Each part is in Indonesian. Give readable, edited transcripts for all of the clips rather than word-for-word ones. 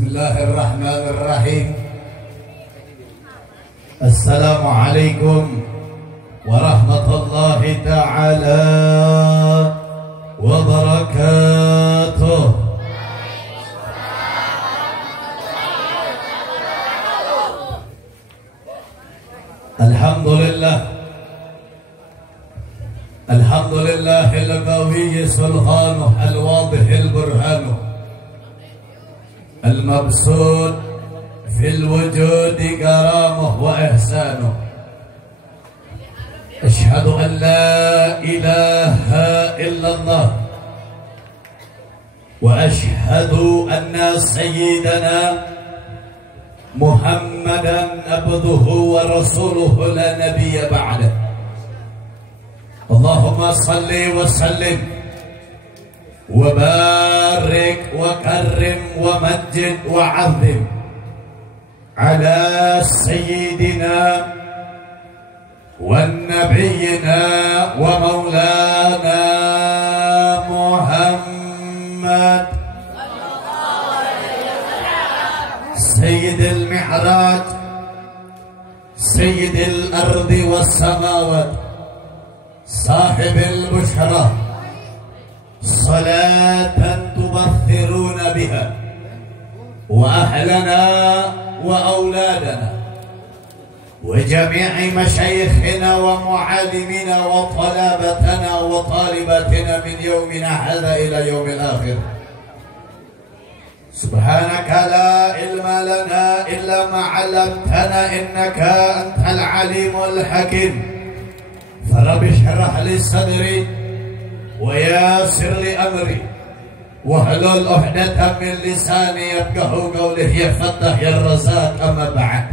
Bismillahirrahmanirrahim. Assalamualaikum warahmatullahi ta'ala wabarakatuh. Alhamdulillah, alhamdulillahil qawiyyi sulhanuh al-wadihil burhanuh المبسوط في الوجود كرامه وإحسانه. أشهد أن لا إله إلا الله وأشهد أن سيدنا محمدا عبده ورسوله لا نبي بعده. اللهم صل وسلم وبارك وكرم ومجد وعظم على سيدنا ونبينا ومولانا محمد سيد المعراج سيد الأرض والسماوات صاحب البشرى صلاة تبثرون بها وأهلنا وأولادنا وجميع مشايخنا ومعلمنا وطلبتنا وطالباتنا من يومنا هذا إلى يوم الآخر. سبحانك لا علم لنا إلا ما علمتنا إنك أنت العليم الحكيم. فرب اشرح لي صدري وياسر لي أمري واحلل عقدة من لساني يفقهوا قولي يا فتاح يا رزاق. أما بعد،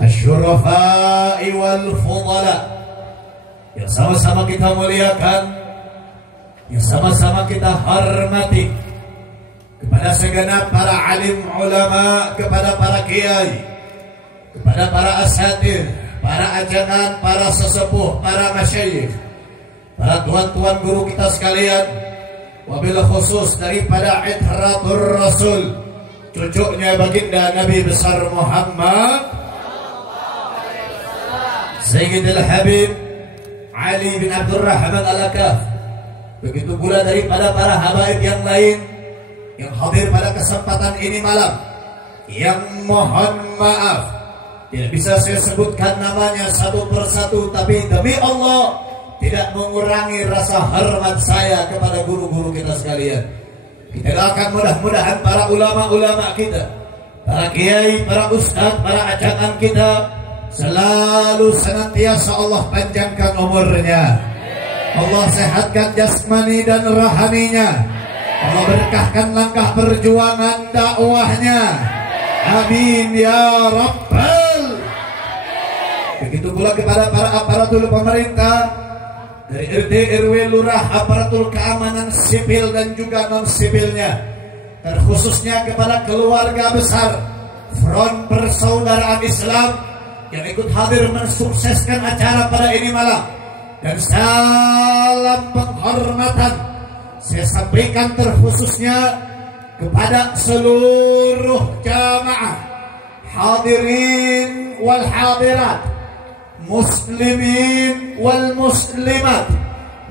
الشرفاء والفضلاء yang sama-sama kita muliakan, yang sama-sama kita hormati, kepada segenap para alim ulama, kepada para kiai, kepada para asatir, para ajangan, para sesepuh, para masyayikh, para tuan-tuan guru kita sekalian, wabil khusus daripada Itratur Rasul, cucunya baginda Nabi besar Muhammad Sayyidil Habib Ali bin Abdurrahman Al-Akaf. Begitu pula daripada para habaib yang lain yang hadir pada kesempatan ini malam, yang mohon maaf tidak bisa saya sebutkan namanya satu persatu, tapi demi Allah tidak mengurangi rasa hormat saya kepada guru-guru kita sekalian. Kita doakan mudah-mudahan para ulama-ulama kita, para kiai, para ustadz, para ajangan kita selalu senantiasa Allah panjangkan umurnya, Allah sehatkan jasmani dan rohaninya, Allah berkahkan langkah perjuangan dakwahnya. Amin ya Rabbal. Begitu pula kepada para aparatur pemerintah dari RT, RW, lurah, aparatur keamanan sipil dan juga non-sipilnya, terkhususnya kepada keluarga besar Front Persaudaraan Islam yang ikut hadir mensukseskan acara pada ini malam. Dan salam penghormatan saya sampaikan terkhususnya kepada seluruh jamaah hadirin wal hadirat, muslimin wal muslimat,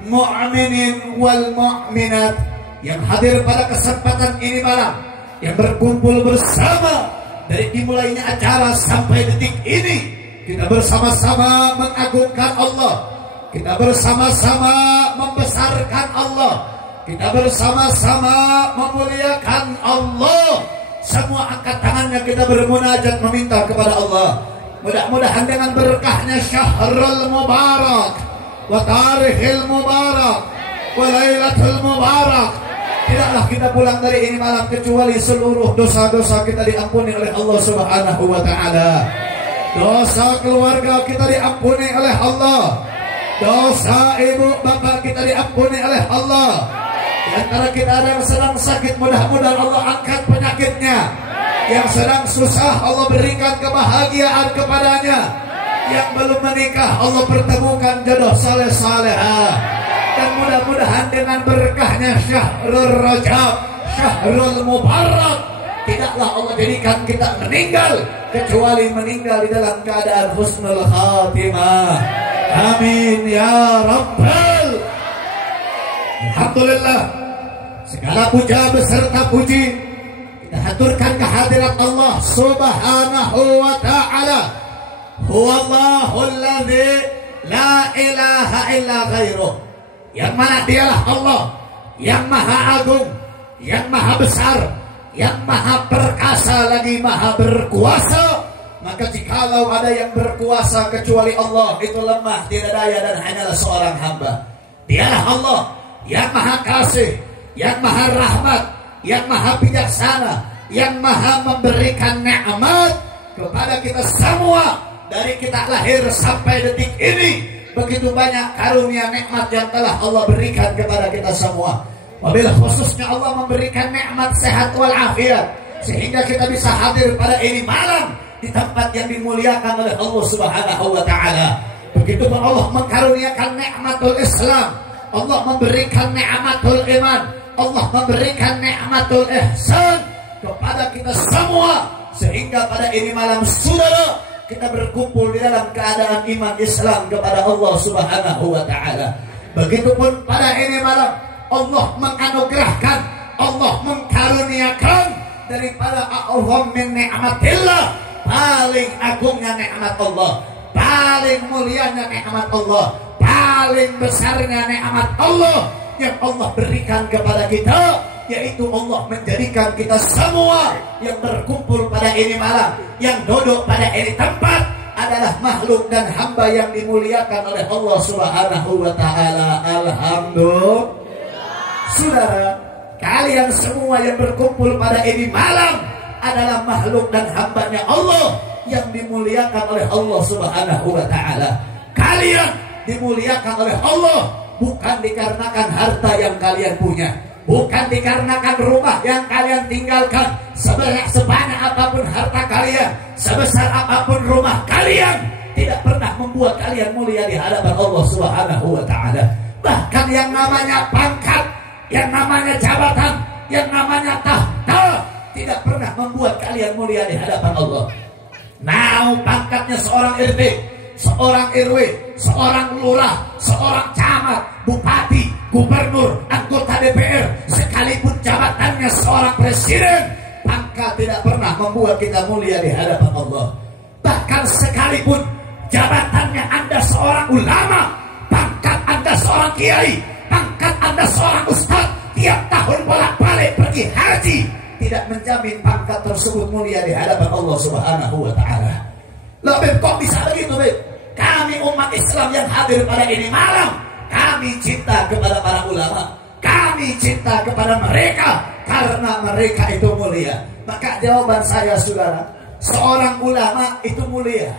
mu'minin wal mu'minat yang hadir pada kesempatan ini malam, yang berkumpul bersama dari dimulainya acara sampai detik ini. Kita bersama-sama mengagungkan Allah, kita bersama-sama membesarkan Allah, kita bersama-sama memuliakan Allah. Semua angkat tangannya, kita bermunajat meminta kepada Allah. Mudah-mudahan dengan berkahnya Syahrul Mubarak wa Tarikhil Mubarak wa Lailatul Mubarak, tidaklah kita pulang dari ini malam kecuali seluruh dosa-dosa kita diampuni oleh Allah Subhanahu wa Ta'ala. Dosa keluarga kita diampuni oleh Allah, dosa ibu bapak kita diampuni oleh Allah. Di antara kita ada yang sedang sakit, mudah-mudahan Allah angkat penyakitnya. Yang sedang susah, Allah berikan kebahagiaan kepadanya. Yang belum menikah, Allah pertemukan jodoh saleh-salehah. Dan mudah-mudahan dengan berkahnya Syahrul Rajab, syahrul mubarak. Tidaklah Allah jadikan kita meninggal kecuali meninggal di dalam keadaan husnul khatimah. Amin ya rabbal. Alhamdulillah, segala puja beserta puji kita haturkan kehadirat Allah Subhanahu wa ta'ala. Huwallahul ladzi la ilaha illa ghairuh, yang mana dialah Allah yang maha agung, yang maha besar, yang maha perkasa lagi maha berkuasa. Maka jikalau ada yang berkuasa kecuali Allah, itu lemah, tidak daya, dan hanyalah seorang hamba. Dialah Allah yang maha kasih, yang maha rahmat, yang maha bijaksana, yang maha memberikan nikmat kepada kita semua. Dari kita lahir sampai detik ini, begitu banyak karunia nikmat yang telah Allah berikan kepada kita semua. Wabil khususnya Allah memberikan nikmat sehat walafiat, sehingga kita bisa hadir pada ini malam di tempat yang dimuliakan oleh Allah Subhanahu wa ta'ala. Begitupun Allah mengkaruniakan nikmatul Islam, Allah memberikan nikmatul iman, Allah memberikan nikmatul ihsan kepada kita semua, sehingga pada ini malam saudara kita berkumpul di dalam keadaan iman Islam kepada Allah Subhanahu wa ta'ala. Begitupun pada ini malam Allah menganugerahkan, Allah mengkaruniakan daripada a'zam min ni'matillah, paling agungnya nikmat Allah, paling mulianya nikmat Allah, paling besarnya nikmat Allah yang Allah berikan kepada kita, yaitu Allah menjadikan kita semua yang berkumpul pada ini malam, yang duduk pada ini tempat adalah makhluk dan hamba yang dimuliakan oleh Allah Subhanahu wa ta'ala. Alhamdulillah. Saudara, kalian semua yang berkumpul pada ini malam adalah makhluk dan hambanya Allah yang dimuliakan oleh Allah Subhanahu wa ta'ala. Kalian dimuliakan oleh Allah bukan dikarenakan harta yang kalian punya, bukan dikarenakan rumah yang kalian tinggalkan. Sebanyak apapun harta kalian, sebesar apapun rumah kalian, tidak pernah membuat kalian mulia di hadapan Allah Subhanahu wa ta'ala. Bahkan yang namanya pangkat, yang namanya jabatan, yang namanya tahta tidak pernah membuat kalian mulia di hadapan Allah. Nah, pangkatnya seorang RT, seorang RW, seorang lurah, seorang camat, bupati, gubernur, anggota DPR, sekalipun jabatannya seorang presiden, pangkat tidak pernah membuat kita mulia di hadapan Allah. Bahkan sekalipun jabatannya Anda seorang ulama, pangkat Anda seorang kiai, pangkat Anda seorang ustaz, tiap tahun bolak-balik pergi haji, tidak menjamin pangkat tersebut mulia di hadapan Allah Subhanahu wa ta'ala. Loh, Beb, kok bisa begitu, Beb? Kami umat Islam yang hadir pada ini malam, kami cinta kepada para ulama, kami cinta kepada mereka karena mereka itu mulia. Maka jawaban saya, saudara, seorang ulama itu mulia.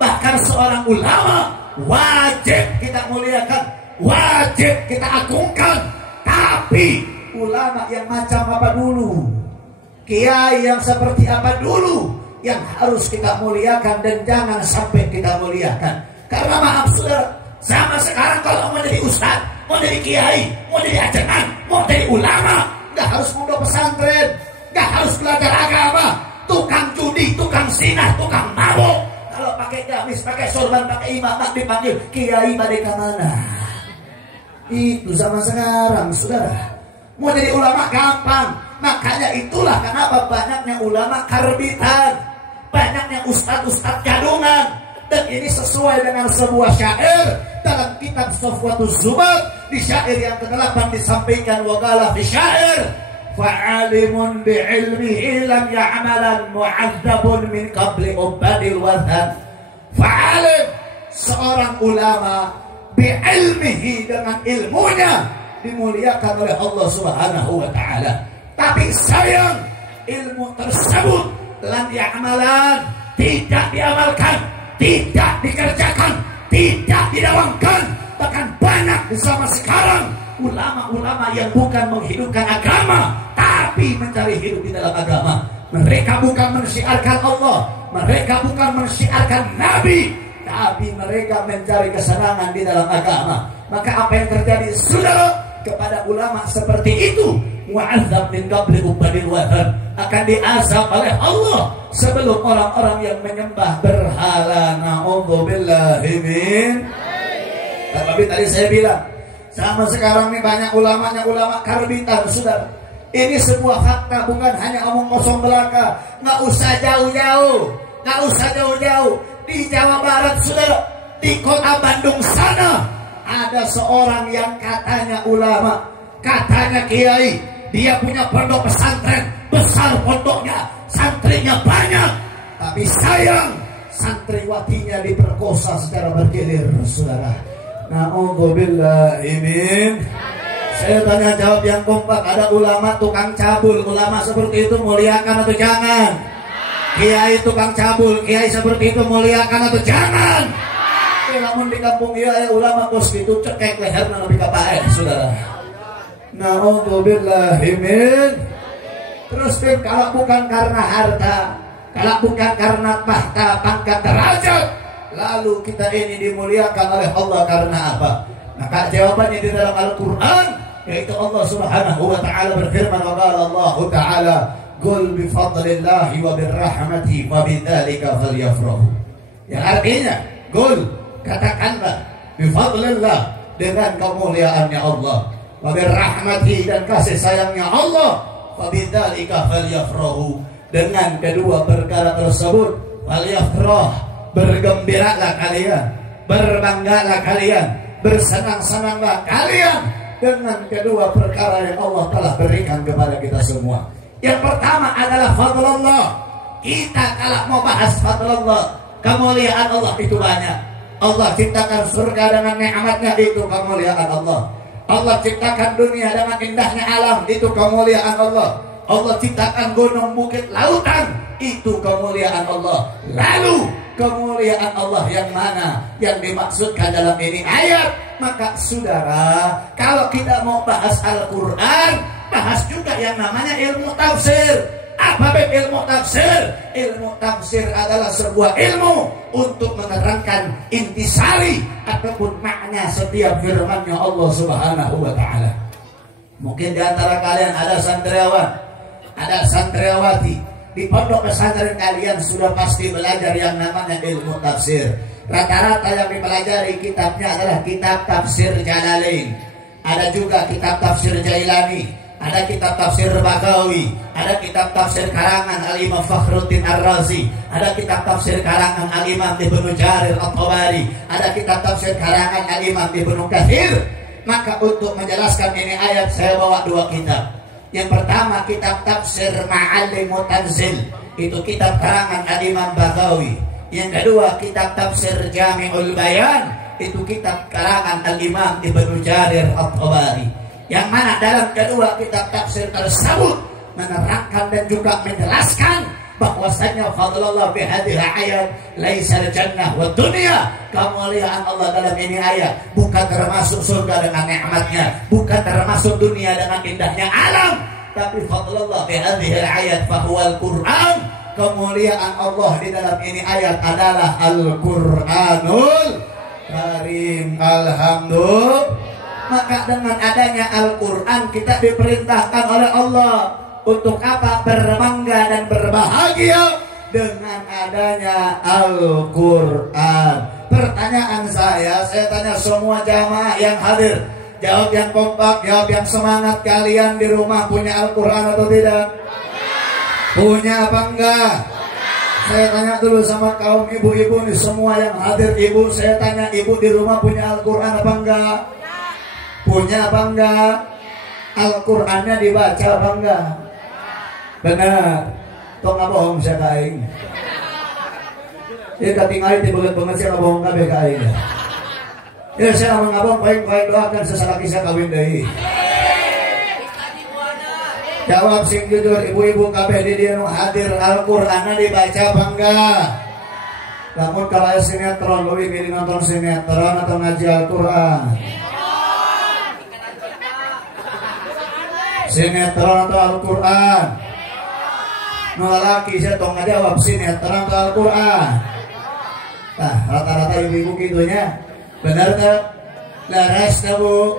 Bahkan seorang ulama wajib kita muliakan, wajib kita agungkan. Tapi ulama yang macam apa dulu? Kiai yang seperti apa dulu yang harus kita muliakan dan jangan sampai kita muliakan? Karena maaf saudara, zaman sekarang kalau mau jadi ustaz, mau jadi kiai, mau jadi ajaran, mau jadi ulama, nggak harus pondok pesantren, nggak harus belajar agama. Tukang judi, tukang zina, tukang mabuk, kalau pakai gamis, pakai sorban, pakai imamah dipanggil kiai badeka mana? Itu zaman sekarang saudara. Mau jadi ulama gampang. Makanya itulah kenapa banyaknya ulama karbitan, banyaknya ustadz-ustadz gadungan. Dan ini sesuai dengan sebuah syair dalam kitab Safwatul Zubat. Di syair yang ke-8 disampaikan, waqala fi syair, fa'alimun bi'ilmihi lam ya'malan mu'adzabun min qabli ubadil wathan. Fa'alim, seorang ulama, bi'ilmihi, dengan ilmunya dimuliakan oleh Allah Subhanahu wa ta'ala. Tapi sayang, ilmu tersebut lam ya'malan, tidak diamalkan, tidak dikerjakan, tidak didawamkan. Bahkan banyak di zaman sekarang ulama-ulama yang bukan menghidupkan agama, tapi mencari hidup di dalam agama. Mereka bukan mensyiarkan Allah, mereka bukan mensyiarkan Nabi, tapi mereka mencari kesenangan di dalam agama. Maka apa yang terjadi, saudara, kepada ulama seperti itu? mu'adzab min qabli ubadil wathan, akan diazab oleh Allah sebelum orang-orang yang menyembah berhala. Na'udzubillahi min. Tapi tadi saya bilang, sama sekarang nih banyak ulama karbitan, saudara. Ini sebuah fakta, bukan hanya omong kosong belaka. Nggak usah jauh-jauh. Di Jawa Barat, saudara, di kota Bandung sana, ada seorang yang katanya ulama, katanya kiai. Dia punya pondok pesantren, besar pondoknya, santrinya banyak. Tapi sayang, santriwatinya diperkosa secara bergilir, saudara. Na'udzubillahi min. Saya tanya jawab yang kompak. Ada ulama tukang cabul, ulama seperti itu muliakan atau jangan? Kiai tukang cabul, kiai seperti itu muliakan atau jangan? Namun di kampung kiai ulama kos itu cekek leher lebih kapain, saudara. Na'udzubillahi min. Terus kalau bukan karena harta, kalau bukan karena tahta, pangkat, derajat, lalu kita ini dimuliakan oleh Allah karena apa? Maka jawabannya di dalam Al-Quran, yaitu Allah Subhanahu wa ta'ala berfirman, wa qala Allah ta'ala, qul bi fadlillahi wa birrahmatihi wa bidzalika falyafrahu. Yang artinya, qul, katakanlah, bi fadlillah, dengan kemuliaannya Allah, wa birrahmatihi, dan kasih sayangnya Allah, wa bidzalika falyafrahu, dengan kedua perkara tersebut, falyafrah, bergembiralah kalian, berbanggalah kalian, bersenang-senanglah kalian dengan kedua perkara yang Allah telah berikan kepada kita semua. Yang pertama adalah fadlullah. Kita kalau mau bahas fadlullah, kemuliaan Allah itu banyak. Allah ciptakan surga dengan nikmatnya, itu kemuliaan Allah. Allah ciptakan dunia dengan indahnya alam, itu kemuliaan Allah. Allah ciptakan gunung, bukit, lautan, itu kemuliaan Allah. Lalu kemuliaan Allah yang mana yang dimaksudkan dalam ini ayat? Maka saudara, kalau kita mau bahas Al-Quran, bahas juga yang namanya ilmu tafsir. Apa ilmu tafsir? Ilmu tafsir adalah sebuah ilmu untuk menerangkan intisari ataupun makna setiap firman-Nya Allah Subhanahu wa ta'ala. Mungkin di antara kalian ada santriawan, ada santriawati. Di pondok pesantren kalian sudah pasti belajar yang namanya ilmu tafsir. Rata-rata yang dipelajari kitabnya adalah kitab tafsir Jalalain. Ada juga kitab tafsir Jailani, ada kitab tafsir Bagawi, ada kitab tafsir karangan Al-Imam Fakhruddin Ar-Razi, ada kitab tafsir karangan Al-Imam Ibnu Jarir At-Tabari, ada kitab tafsir karangan Al-Imam Ibnu Katsir. Maka untuk menjelaskan ini ayat, saya bawa dua kitab. Yang pertama kitab tafsir Ma'alimut Tanzil, itu kitab karangan Al-Imam Bagawi. Yang kedua kitab tafsir Jami'ul Bayan, itu kitab karangan Al-Imam Ibnu Jarir At-Tabari. Yang mana dalam kedua kitab tafsir tersebut menerangkan dan juga menjelaskan bahwasanya fadlullah bi hadhihi ayat laisa jannah wa dunya. Kemuliaan Allah dalam ini ayat bukan termasuk surga dengan nikmatnya, bukan termasuk dunia dengan indahnya alam, tapi fadlullah bi hadhihi ayat fahuwal Quran. Kemuliaan Allah di dalam ini ayat adalah Al-Qur'anul Karim. Alhamdulillah. Maka dengan adanya Al-Quran kita diperintahkan oleh Allah untuk apa? Berbangga dan berbahagia dengan adanya Al-Quran. Pertanyaan saya tanya semua jamaah yang hadir, jawab yang kompak, jawab yang semangat. Kalian di rumah punya Al-Quran atau tidak? Punya apa enggak? Saya tanya dulu sama kaum ibu-ibu nih, semua yang hadir ibu, saya tanya ibu di rumah punya Al-Quran apa enggak? Punya apa enggak? Al-Qurannya dibaca apa enggak? Benar. Tong nggak bohong saya kain. Ya ketinggalan di bulan banget saya nggak bohong kabeh kain. Ya saya nggak bohong, baik doakan sesalaki saya kawin deui. Jawab sing jujur, ibu-ibu kabeh di dia hadir, Al-Qur'anna dibaca apa enggak? Namun kalau sinetron, lebih pilih nonton sinetron atau ngaji Al-Qur'an? Sinetron atau Al-Qur'an? Nolaki saya tong ngajawab sinetron atau Al-Qur'an? Nah, rata-rata ibu-ibu gitunya. Benar tak? Laras tak bu?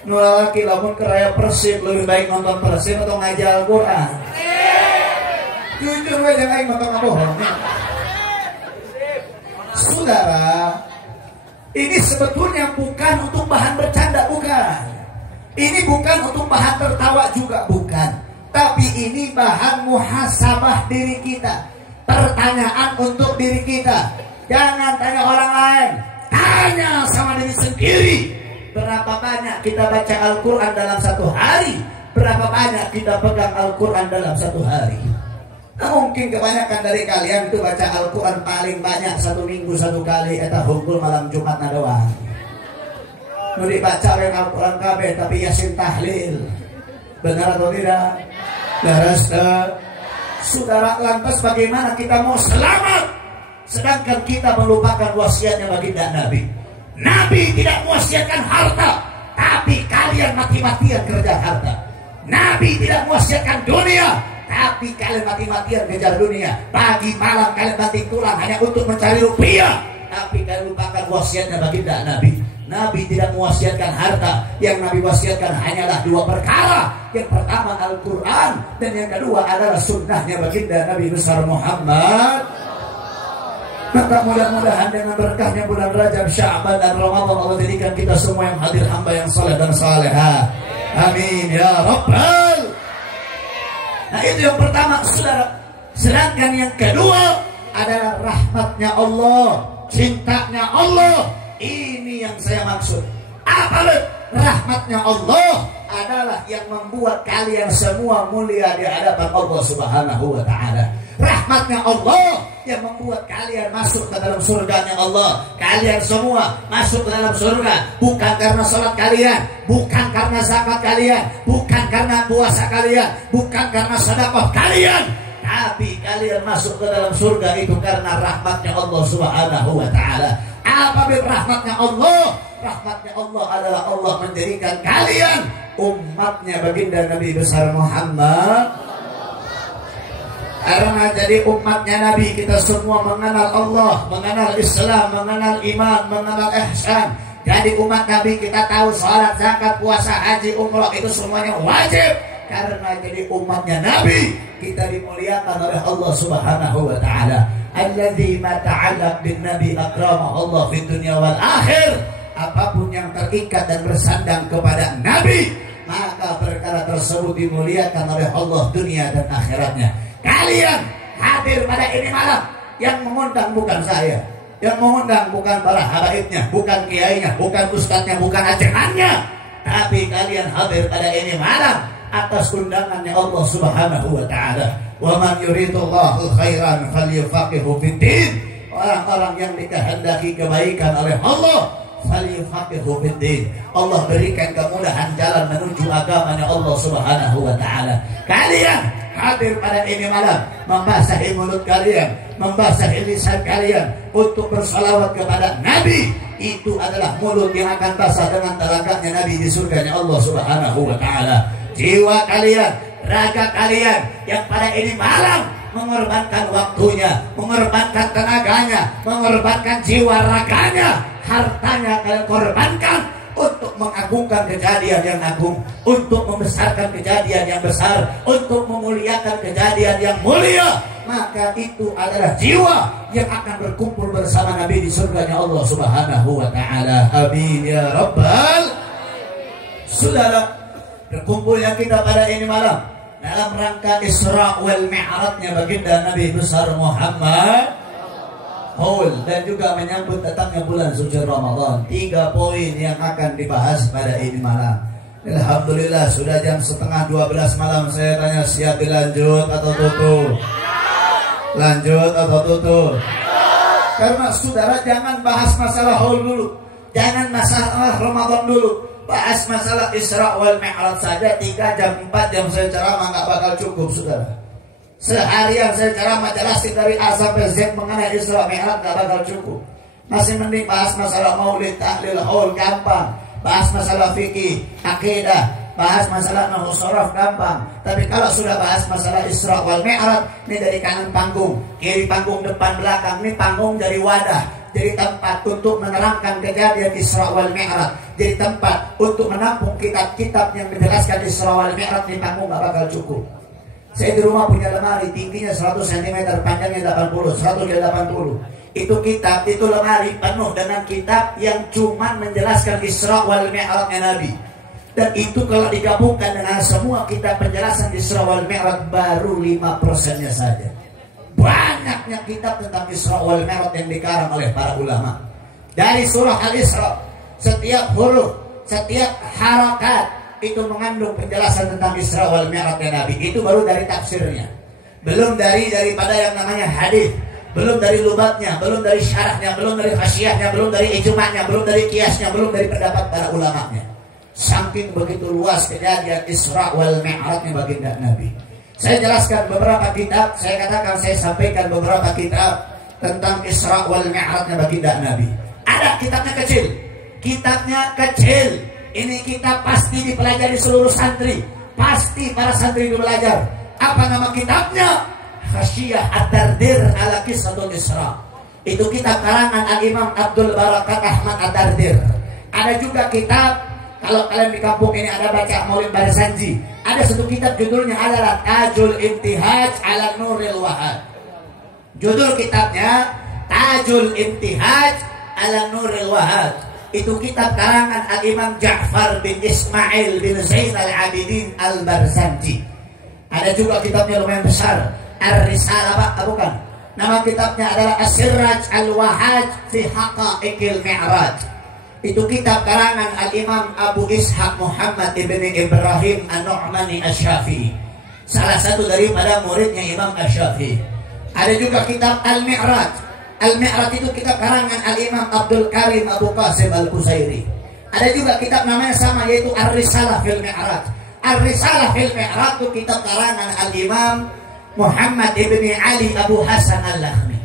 Nulaki lamun keraya Persib lebih baik nonton Persib atau ngaji Al-Quran. Jujur aja jangan nonton bohong. Saudara, ini sebetulnya bukan untuk bahan bercanda, bukan. Ini bukan untuk bahan tertawa juga, bukan. Tapi ini bahan muhasabah diri kita. Pertanyaan untuk diri kita. Jangan tanya orang lain, tanya sama diri sendiri. Berapa banyak kita baca Al-Quran dalam satu hari? Berapa banyak kita pegang Al-Quran dalam satu hari? Nah, mungkin kebanyakan dari kalian itu baca Al-Quran paling banyak satu minggu satu kali. Eta hukum malam Jumat doang. Nuri baca Al-Quran kabeh tapi Yasin tahlil. Benar atau tidak? Beres. Saudara, lantas bagaimana kita mau selamat sedangkan kita melupakan wasiatnya baginda Nabi? Nabi tidak mewasiatkan harta, tapi kalian mati-matian kerja harta. Nabi tidak mewasiatkan dunia, tapi kalian mati-matian kejar dunia. Pagi malam kalian banting tulang hanya untuk mencari rupiah, tapi kalian lupakan wasiatnya baginda Nabi. Nabi tidak mewasiatkan harta. Yang Nabi wasiatkan hanyalah dua perkara. Yang pertama Al-Quran, dan yang kedua adalah sunnahnya baginda Nabi besar Muhammad. Maka mudah-mudahan dengan berkahnya bulan Rajab, Sya'ban dan Ramadan, Allah jadikan kita semua yang hadir hamba yang saleh dan salehah. Amin ya Rabbal. Nah, itu yang pertama, saudara. Sedangkan yang kedua adalah rahmatnya Allah, cintanya Allah. Ini yang saya maksud. Apa rahmatnya Allah adalah yang membuat kalian semua mulia di hadapan Allah Subhanahu wa Ta'ala. Rahmatnya Allah yang membuat kalian masuk ke dalam surganya Allah. Kalian semua masuk ke dalam surga bukan karena salat kalian, bukan karena zakat kalian, bukan karena puasa kalian, bukan karena sedekah kalian, tapi kalian masuk ke dalam surga itu karena rahmatnya Allah Subhanahu wa Ta'ala. Apa rahmatnya Allah? Rahmatnya Allah adalah Allah menjadikan kalian umatnya baginda Nabi besar Muhammad. Karena jadi umatnya Nabi, kita semua mengenal Allah, mengenal Islam, mengenal iman, mengenal ihsan. Jadi umat Nabi kita tahu salat, zakat, puasa, haji, umrah itu semuanya wajib. Karena jadi umatnya Nabi, kita dimuliakan oleh Allah Subhanahu wa Ta'ala. Alladzi ma ta'allaq bin Nabi akramahu Allah fid dunya wal akhir. Apapun yang terikat dan bersandang kepada Nabi, maka perkara tersebut dimuliakan oleh Allah dunia dan akhiratnya. Kalian hadir pada ini malam, yang mengundang bukan saya, yang mengundang bukan para habaibnya, bukan kiainya, bukan ustadznya, bukan ajengannya, tapi kalian hadir pada ini malam atas undangannya Allah Subhanahu wa Ta'ala. Wa man yuridullahu khairan falyufaqihu fid-din. Orang-orang yang dikehendaki kebaikan oleh Allah, falyufaqihu fid-din. Allah berikan kemudahan jalan menuju agamanya Allah Subhanahu wa Ta'ala. Kalian hadir pada ini malam membasahi mulut kalian, membasahi lisan kalian untuk bersalawat kepada Nabi. Itu adalah mulut yang akan basah dengan talakanya Nabi di surganya Allah Subhanahu wa Ta'ala. Jiwa kalian, raga kalian yang pada ini malam mengorbankan waktunya, mengorbankan tenaganya, mengorbankan jiwa raganya, hartanya kalian korbankan untuk mengagungkan kejadian yang agung, untuk membesarkan kejadian yang besar, untuk memuliakan kejadian yang mulia. Maka itu adalah jiwa yang akan berkumpul bersama Nabi di surganya Allah Subhanahu wa Ta'ala. Amin ya Rabbal. Saudara, berkumpulnya kita pada ini malam dalam rangka Isra wal Mi'rajnya baginda Nabi besar Muhammad, dan juga menyambut datangnya bulan suci Ramadan. 3 poin yang akan dibahas pada ini malam. Alhamdulillah sudah jam setengah 12 malam. Saya tanya, siap dilanjut atau tutup? Lanjut atau tutup? Karena saudara jangan bahas masalah haul dulu, jangan masalah Ramadan dulu. Bahas masalah Isra wal Mi'raj saja 3 jam 4 jam saya ceramah nggak bakal cukup, saudara. Seharian saya ceramah jelasin dari A sampai Z mengenai Isra Mi'raj nggak bakal cukup. Masih mending bahas masalah maulid, tahlil, haul gampang. Bahas masalah fikih, akidah, bahas masalah nahwu shorof gampang. Tapi kalau sudah bahas masalah Isra wal Mi'raj, ini dari kanan panggung, kiri panggung, depan belakang, ini panggung dari wadah. jadi tempat untuk menerangkan kejadian Isra wal Mi'raj, jadi tempat untuk menampung kitab-kitab yang menjelaskan Isra wal Mi'raj di panggung gak bakal cukup. Saya di rumah punya lemari tingginya 100 cm, panjangnya 80, 180. Itu kitab, itu lemari penuh dengan kitab yang cuma menjelaskan Isra wal Mi'rajnya Nabi. Dan itu kalau digabungkan dengan semua kitab penjelasan Isra wal Mi'raj baru 5%-nya saja. Banyaknya kitab tentang Isra wal Mi'raj yang dikarang oleh para ulama. Dari surah Al-Isra, setiap huruf, setiap harakat itu mengandung penjelasan tentang Isra wal Mi'raj Nabi. Itu baru dari tafsirnya. Belum daripada yang namanya hadis, belum dari lubatnya, belum dari syarahnya, belum dari khasyahnya, belum dari ijma'nya, belum dari kiasnya, belum dari pendapat para ulamanya. Saking begitu luas kejadian Isra wal Mi'rajnya baginda Nabi. Saya jelaskan beberapa kitab, saya sampaikan beberapa kitab tentang Isra wal Mi'rajnya baginda Nabi. Ada kitabnya kecil. Kitabnya kecil. Ini kitab pasti dipelajari seluruh santri. Pasti para santri itu belajar. Apa nama kitabnya? Khasyiyah Ad-Dardir ala Qissatul Isra. Itu kitab karangan Al-Imam Abdul Barakat Ahmad Ad-Dardir. Ada juga kitab, kalau kalian di kampung ini ada baca Maulid Barzanji, ada satu kitab judulnya adalah Tajul Intihaj ala Nuril Wahad. Judul kitabnya Tajul Intihaj ala Nuril Wahad. Itu kitab karangan Al-Imam Ja'far bin Ismail bin Zain Al-Abidin Al-Barzanji. Ada juga kitabnya lumayan besar, Ar-Risalah, bukan. Nama kitabnya adalah As-Sirraj Al-Wahaj fi Haqa'iqil Mi'raj. Itu kitab karangan Al-Imam Abu Ishaq Muhammad ibn Ibrahim An-Nu'mani Asy-Syafi'i, salah satu daripada muridnya Imam Asy-Syafi'i. Ada juga kitab Al-Mi'raj. Al-Mi'raj itu kitab karangan Al-Imam Abdul Karim Abu Qasim Al-Qusairi. Ada juga kitab namanya sama, yaitu Ar-Risalah fil Mi'raj. Ar-Risalah fil Mi'raj itu kitab karangan Al-Imam Muhammad ibn Ali Abu Hasan Al-Lakhmi.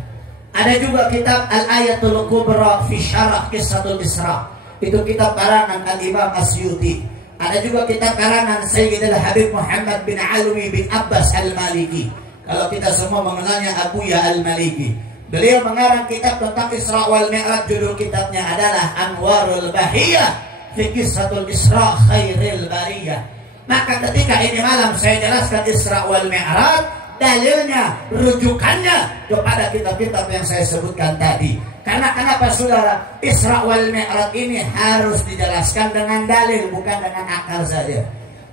Ada juga kitab Al-Ayatul Kubra fi Syarah Qissatul Isra. Itu kitab karangan Al-Imam Asyuti. Ada juga kitab karangan Sayyidil Habib Muhammad bin Alwi bin Abbas Al-Maliki. Kalau kita semua mengenalnya Abuya Al-Maliki. Beliau mengarang kitab tentang Isra wal Mi'raj. Judul kitabnya adalah Anwarul Bahiyah fi Qissatul Isra Khairil Bariyah. Maka ketika ini malam saya jelaskan Isra wal Mi'raj, dalilnya, rujukannya kepada kitab-kitab yang saya sebutkan tadi. Karena kenapa saudara? Isra wal Mi'raj ini harus dijelaskan dengan dalil, bukan dengan akal saja.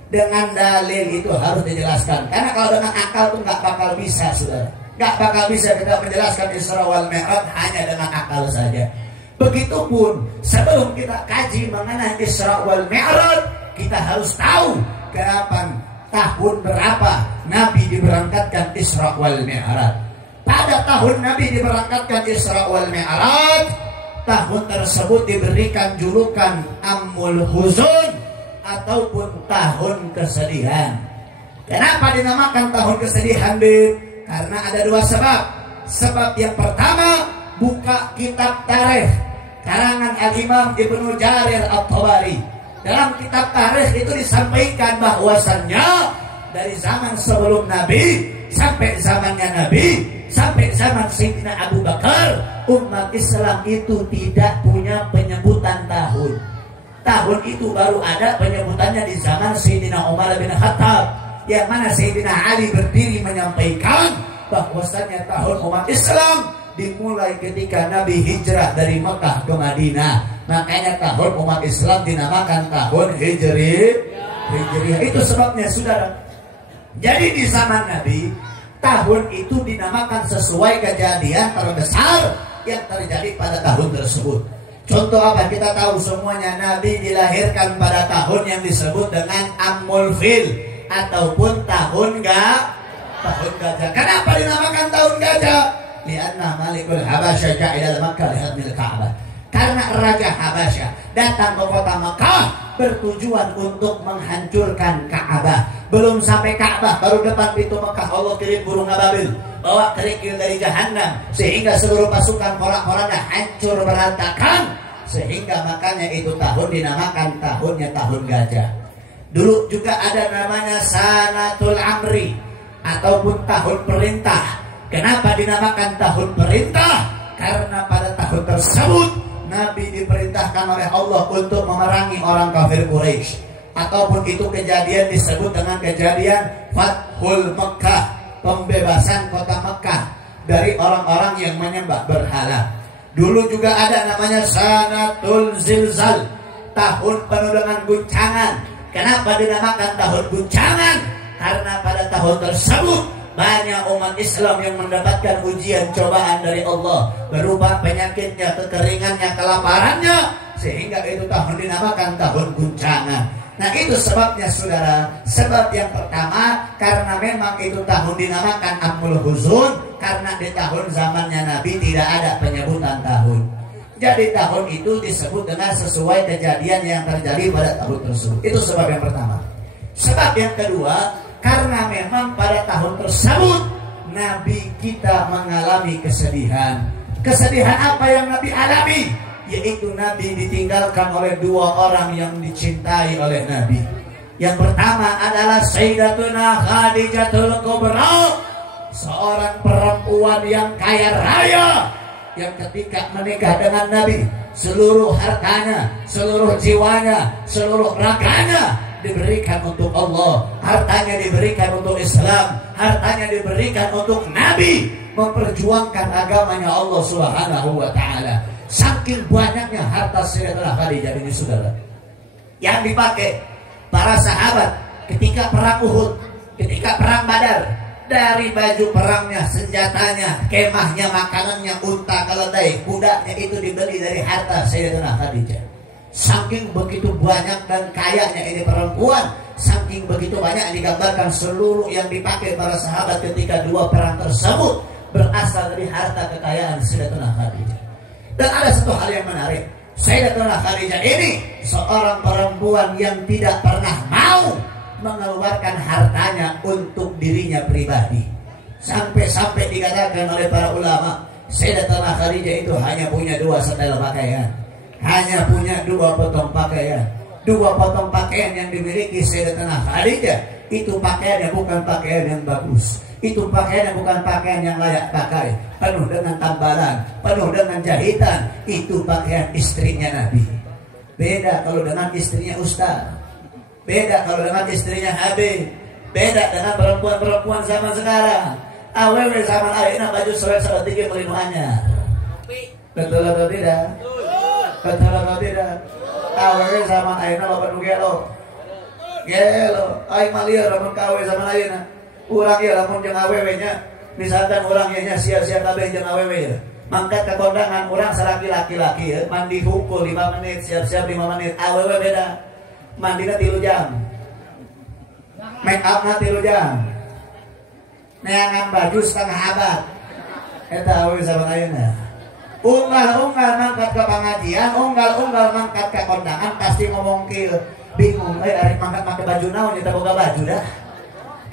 Dengan dalil itu harus dijelaskan. Karena kalau dengan akal itu nggak bakal bisa, saudara. Nggak bakal bisa kita menjelaskan Isra wal Mi'raj hanya dengan akal saja. Begitupun sebelum kita kaji mengenai Isra wal Mi'raj, kita harus tahu kapan, tahun berapa Nabi diberangkatkan Isra wal Mi'raj. Pada tahun Nabi diberangkatkan Isra wal Mi'raj, tahun tersebut diberikan julukan Ammul Huzun ataupun tahun kesedihan. Kenapa dinamakan tahun kesedihan, Bib? Karena ada dua sebab. Sebab yang pertama, buka kitab tarikh karangan Al-Imam Ibnu Jarir At-Tabari. Dalam kitab tarikh itu disampaikan bahwasannya dari zaman sebelum Nabi sampai zamannya Nabi, sampai zaman Sayyidina Abu Bakar, umat Islam itu tidak punya penyebutan tahun. Tahun itu baru ada penyebutannya di zaman Sayyidina Umar bin Khattab, yang mana Sayyidina Ali berdiri menyampaikan bahwasannya tahun umat Islam dimulai ketika Nabi hijrah dari Mekah ke Madinah. Makanya tahun umat Islam dinamakan tahun Hijriah. Itu sebabnya, saudara. Jadi di zaman Nabi, tahun itu dinamakan sesuai kejadian terbesar yang terjadi pada tahun tersebut. Contoh apa? Kita tahu semuanya Nabi dilahirkan pada tahun yang disebut dengan Ammul Fil ataupun tahun gajah. Kenapa dinamakan tahun gajah? Lianna Malikul Habasyah ja'ila Makkah lihadmil Ka'bah. Karena Raja Habasyah datang ke kota Makkah bertujuan untuk menghancurkan Ka'bah. Belum sampai Ka'bah, baru depan pintu Makkah Allah kirim burung ababil, bawa kerikil dari Jahannam, sehingga seluruh pasukan orang-orangnya hancur berantakan. Sehingga makanya itu tahun dinamakan tahun gajah. Dulu juga ada namanya Sanatul Amri ataupun tahun perintah. Kenapa dinamakan tahun perintah? karena pada tahun tersebut Nabi diperintahkan oleh Allah untuk memerangi orang kafir Quraisy, ataupun itu kejadian disebut dengan kejadian Fathul Mekkah, pembebasan kota Mekkah dari orang-orang yang menyembah berhala. Dulu juga ada namanya Sanatul Zilzal, tahun penuh dengan guncangan. Kenapa dinamakan tahun guncangan? Karena pada tahun tersebut banyak umat Islam yang mendapatkan ujian cobaan dari Allah berupa penyakitnya, kekeringannya, kelaparannya, sehingga itu tahun dinamakan tahun guncangan. Nah, itu sebabnya saudara. Sebab yang pertama, karena memang itu tahun dinamakan Amul Huzun, karena di tahun zamannya Nabi tidak ada penyebutan tahun. Jadi tahun itu disebut dengan sesuai kejadian yang terjadi pada tahun tersebut. Itu sebab yang pertama. Sebab yang kedua, karena memang pada tahun tersebut Nabi kita mengalami kesedihan. Kesedihan apa yang Nabi alami? Yaitu Nabi ditinggalkan oleh dua orang yang dicintai oleh Nabi. Yang pertama adalah Sayyidatuna Khadijatul Kubra, seorang perempuan yang kaya raya, yang ketika menikah dengan Nabi, seluruh hartanya, seluruh jiwanya, seluruh raganya diberikan untuk Allah, hartanya diberikan untuk Islam, hartanya diberikan untuk Nabi, memperjuangkan agamanya Allah Subhanahu wa Ta'ala. Saking banyaknya harta Sayyidatina Khadijah ini saudara, yang dipakai para sahabat ketika perang Uhud, ketika perang Badar, dari baju perangnya, senjatanya, kemahnya, makanannya, unta, keledai, kudanya itu dibeli dari harta Sayyidatina Khadijah. Saking begitu banyak dan kayanya ini perempuan, saking begitu banyak digambarkan seluruh yang dipakai para sahabat ketika dua perang tersebut berasal dari harta kekayaan Sayyidatina Khadijah. Dan ada satu hal yang menarik, Sayyidatina Khadijah ini seorang perempuan yang tidak pernah mau mengeluarkan hartanya untuk dirinya pribadi. Sampai-sampai dikatakan oleh para ulama, Sayyidatina Khadijah itu hanya punya dua setel pakaian, hanya punya dua potong pakaian. Dua potong pakaian yang dimiliki Sayyidatina Khadijah itu pakaiannya bukan pakaian yang bagus, itu pakaiannya bukan pakaian yang layak pakai, penuh dengan tambalan, penuh dengan jahitan. Itu pakaian istrinya Nabi. Beda kalau dengan istrinya Ustaz, beda kalau dengan istrinya Habib, beda dengan perempuan-perempuan zaman sekarang. Awewe zaman ayeuna baju sore-sore tinggi pelindungannya. Betul atau tidak? Betul atau tidak? Awewe zaman ayeuna loba nu gelo. Gelo, aing mah lieur lamun ka awewe zaman ayeuna. Urang ieu lamun jeung awewe nya, misalkan urang ieu nya sia-sia kabeh jeung awewe ya. Mangkat ke kondangan urang salaki laki-laki ya, mandi hukul 5 menit, siap-siap 5 menit. Awewe beda. Mandina 3 jam, make up-na 3 jam, neangan baju setengah abad. Eta awewe zaman ayeuna. Unggal-unggal mangkat ke pengajian, unggal-unggal mangkat ke kondangan, pasti ngomong kieu. Bingung, arek mangkat make baju naon eta boga baju dah.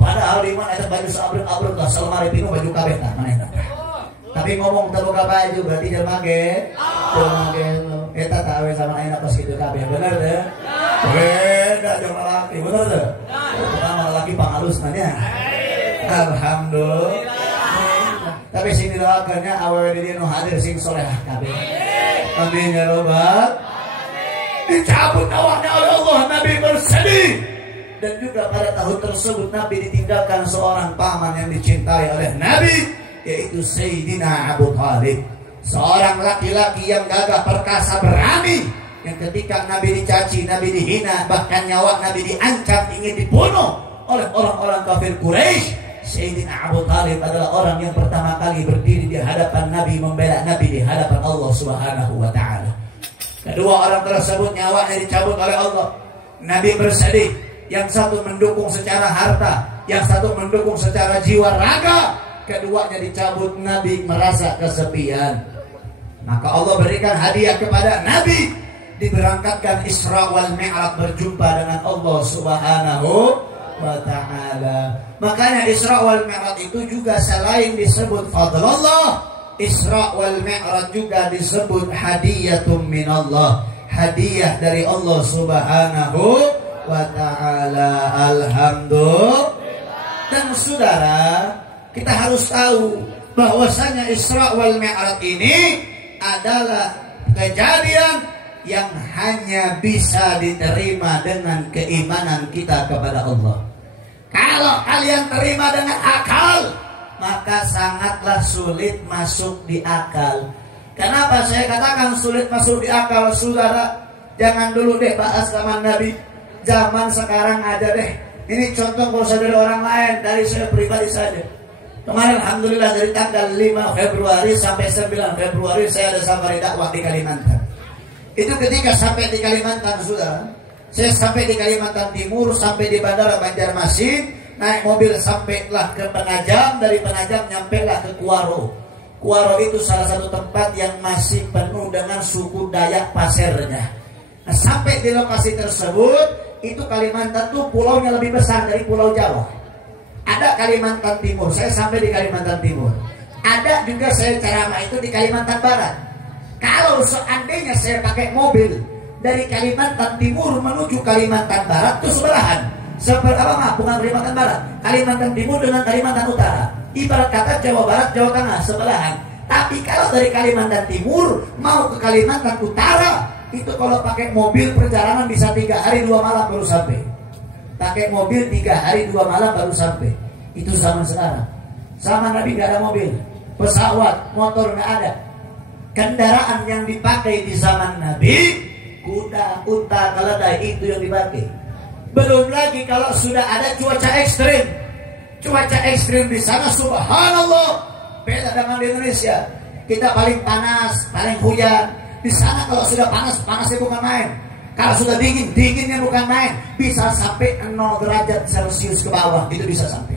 Padahal di mana eta baju sabrek-abrek lah, salemari bingung baju kabeh tah manehna. Tapi ngomong teu boga baju berarti jelema ge teu make eta tah awewe zaman ayeuna pas kitu kabeh. Bener teh? Beda jeung lalaki, bener teh? Pertama lalaki pangalus nanya. Alhamdulillah. Tapi sini doakannya awewe di dieu hadir sing solehah kabeh. Amin ya rabbal. Dicabut nyawanya oleh Allah, Nabi bersedih. Dan juga pada tahun tersebut Nabi ditinggalkan seorang paman yang dicintai oleh Nabi, yaitu Sayyidina Abu Thalib, seorang laki-laki yang gagah perkasa berani, yang ketika Nabi dicaci, Nabi dihina, bahkan nyawa Nabi diancam ingin dibunuh oleh orang-orang kafir Quraisy, Sayyidina Abu Thalib adalah orang yang pertama kali berdiri di hadapan Nabi, membela Nabi di hadapan Allah Subhanahu wa Ta'ala. Kedua orang tersebut nyawanya dicabut oleh Allah. Nabi bersedih. Yang satu mendukung secara harta, yang satu mendukung secara jiwa raga. Keduanya dicabut. Nabi merasa kesepian. Maka Allah berikan hadiah kepada Nabi. Diberangkatkan Isra wal Mi'raj, berjumpa dengan Allah Subhanahu wa Ta'ala. Makanya Isra wal Mi'raj itu juga selain disebut fadlallah, Isra wal Mi'raj juga disebut hadiyatum minallah, hadiah dari Allah Subhanahu wa Ta'ala. Alhamdulillah. Dan saudara, kita harus tahu bahwasanya Isra wal Mi'raj ini adalah kejadian yang hanya bisa diterima dengan keimanan kita kepada Allah. Kalau kalian terima dengan akal, maka sangatlah sulit masuk di akal. Kenapa saya katakan sulit masuk di akal, saudara? Jangan dulu deh bahas zaman Nabi, zaman sekarang aja deh. Ini contoh kalau saya dari orang lain, dari saya pribadi saja. Kemarin alhamdulillah dari tanggal 5 Februari sampai 9 Februari saya ada safari dakwah di Kalimantan. Itu ketika sampai di Kalimantan, saudara, saya sampai di Kalimantan Timur, sampai di Bandara Banjarmasin, naik mobil sampailah ke Penajam, dari Penajam nyampailah ke Kuaro. Kuaro itu salah satu tempat yang masih penuh dengan suku Dayak Pasernya. Nah, sampai di lokasi tersebut, itu Kalimantan tuh pulaunya lebih besar dari Pulau Jawa. Ada Kalimantan Timur, saya sampai di Kalimantan Timur. Ada juga saya ceramah itu di Kalimantan Barat. Kalau seandainya saya pakai mobil dari Kalimantan Timur menuju Kalimantan Barat itu sebelahan. Bukan Kalimantan Barat, Kalimantan Timur dengan Kalimantan Utara. Ibarat kata Jawa Barat, Jawa Tengah sebelahan. Tapi kalau dari Kalimantan Timur mau ke Kalimantan Utara, itu kalau pakai mobil perjalanan bisa 3 hari 2 malam baru sampai. Pakai mobil 3 hari 2 malam baru sampai. Itu zaman sekarang. Zaman Nabi nggak ada mobil, pesawat, motor nggak ada. Kendaraan yang dipakai di zaman Nabi, kuda, unta, keledai, itu yang dipakai. Belum lagi kalau sudah ada cuaca ekstrim. Cuaca ekstrim di sana subhanallah beda dengan di Indonesia. Kita paling panas, paling hujan. Di sana kalau sudah panas, panasnya bukan main. Kalau sudah dingin, dinginnya bukan main. Bisa sampai 0 derajat Celcius ke bawah, itu bisa sampai.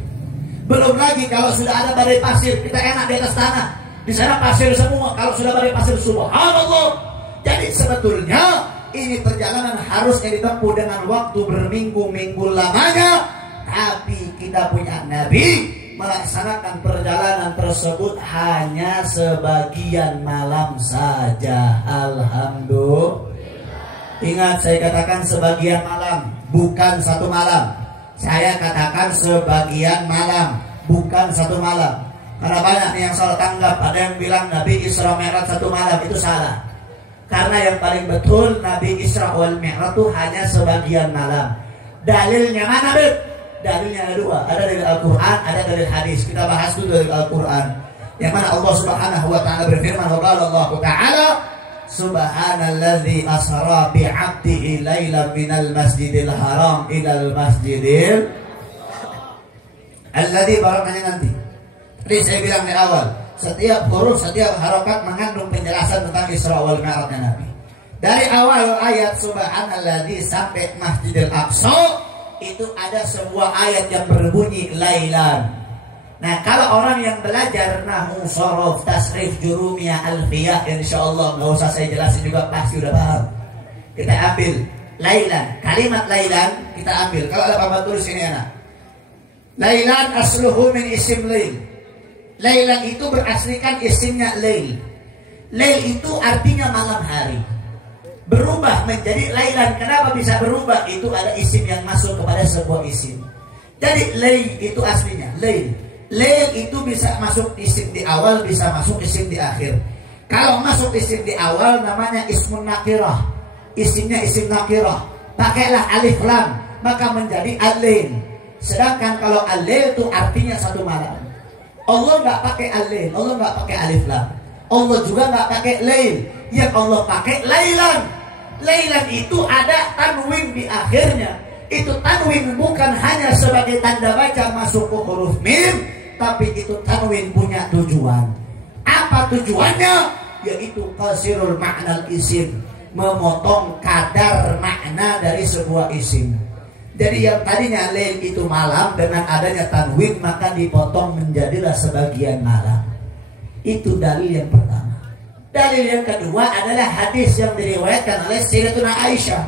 Belum lagi kalau sudah ada badai pasir, kita enak di atas tanah. Di sana pasir semua. Kalau sudah badai pasir, subhanallah. Jadi sebetulnya ini perjalanan harusnya ditempuh dengan waktu berminggu-minggu lamanya. Tapi kita punya Nabi melaksanakan perjalanan tersebut hanya sebagian malam saja. Alhamdulillah. Ingat, saya katakan sebagian malam, bukan 1 malam. Saya katakan sebagian malam, bukan 1 malam. Karena banyak nih yang salah tanggap. Ada yang bilang Nabi Isra Mi'raj 1 malam, itu salah. Karena yang paling betul Nabi Isra wal Mi'raj itu hanya sebagian malam. Dalilnya mana, Beb? Dalilnya ada 2. Ada dari Al-Quran, ada dari hadis. Kita bahas dulu dari Al-Quran. Yang mana Allah Subhanahu wa ta'ala berfirman, wa qala Allah ta'ala, subhanalladzi asra bi'abdihi lailan minal masjidil haram ilal masjidil alladzi barakna. Nanti tadi saya bilang di awal, setiap huruf, setiap harokat mengandung penjelasan tentang Isra wal Mi'rajnya Nabi. Dari awal ayat subhanalladzi sampai Masjidil Aqsa itu ada sebuah ayat yang berbunyi lailan. Nah, kalau orang yang belajar nahwu, shorof, tasrif, jurumiyah, alfiyah, insyaallah nggak usah saya jelasin juga pasti udah paham. Kita ambil lailan, kalimat lailan kita ambil. Kalau ada papan tulis ini anak. Lailan asluhu min isim lail. Lailan itu beraslikan isimnya lail. Lail itu artinya malam hari. Berubah menjadi lailan. Kenapa bisa berubah? Itu ada isim yang masuk kepada sebuah isim. Jadi lail itu aslinya lail. Lail itu bisa masuk isim di awal, bisa masuk isim di akhir. Kalau masuk isim di awal namanya ismun nakirah. Isimnya isim nakirah. Pakailah alif lam, maka menjadi al-lail. Sedangkan kalau al-lail itu artinya 1 malam. Allah nggak pakai al-lail, Allah nggak pakai alif lam. Allah juga nggak pakai lail. Yang Allah pakai lailan. Lailan itu ada tanwin di akhirnya. Itu tanwin bukan hanya sebagai tanda baca masuk ke huruf mim, tapi itu tanwin punya tujuan. Apa tujuannya? Yaitu qasirul ma'nal isim, memotong kadar makna dari sebuah isim. Jadi yang tadinya lail itu malam, dengan adanya tanwin maka dipotong menjadilah sebagian malam. Itu dalil yang pertama. Dalil yang kedua adalah hadis yang diriwayatkan oleh Sayyidatuna Aisyah,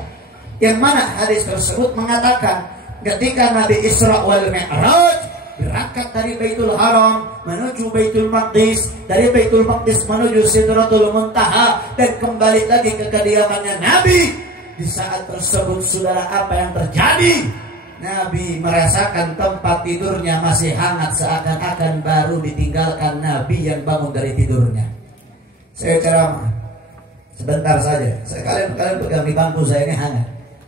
yang mana hadis tersebut mengatakan ketika Nabi Isra wal Mi'raj berangkat dari Baitul Haram menuju Baitul Maqdis, dari Baitul Maqdis menuju Sidratul Muntaha, dan kembali lagi ke kediamannya Nabi. Di saat tersebut, saudara, apa yang terjadi? Nabi merasakan tempat tidurnya masih hangat seakan-akan baru ditinggalkan Nabi yang bangun dari tidurnya. Saya ceramah sebentar saja. Kalian pegang di bangku saya ini hangat.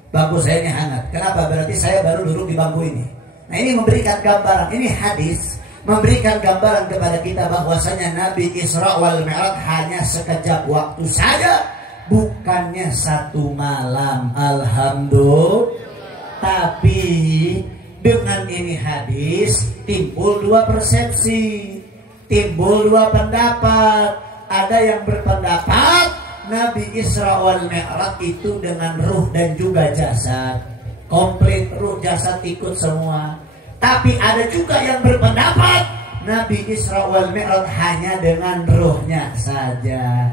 Bangku saya ini hangat. Kenapa? Berarti saya baru duduk di bangku ini. Nah, ini memberikan gambaran. Ini hadis memberikan gambaran kepada kita bahwasanya Nabi Isra wal Mi'raj hanya sekejap waktu saja, bukannya satu malam. Alhamdulillah. Tapi dengan ini hadis timbul dua persepsi, timbul dua pendapat. Ada yang berpendapat Nabi Isra wal Mi'raj itu dengan ruh dan juga jasad, komplit ruh jasad ikut semua. Tapi ada juga yang berpendapat Nabi Isra wal Mi'raj hanya dengan ruhnya saja.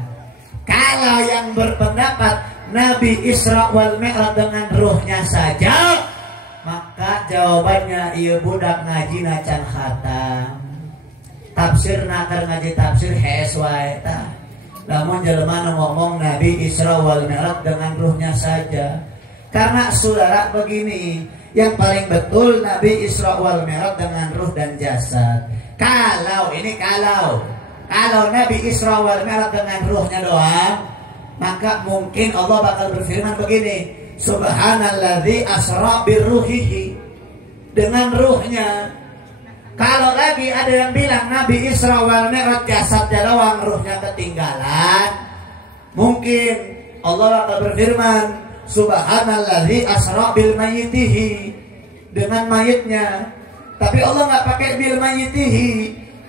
Kalau yang berpendapat Nabi Isra wal Mi'raj dengan ruhnya saja, maka jawabannya iya budak ngaji nacan khatam. Tafsir nakar ngaji tafsir hees wae tah. Namun jelema ngomong Nabi Isra wal Mi'raj dengan ruhnya saja. Karena saudara begini, yang paling betul Nabi Isra wal Mi'raj dengan ruh dan jasad. Kalau Nabi Isra wal Mi'raj dengan ruhnya doang, maka mungkin Allah bakal berfirman begini, Subhanalladzi asra birruhihi, dengan ruhnya. Kalau lagi ada yang bilang Nabi Isra wal Mi'raj jasadnya doang, ruhnya ketinggalan, mungkin Allah bakal berfirman Subhanalladzi asra bil mayyitihi, dengan mayitnya. Tapi Allah nggak pakai bil mayyitihi,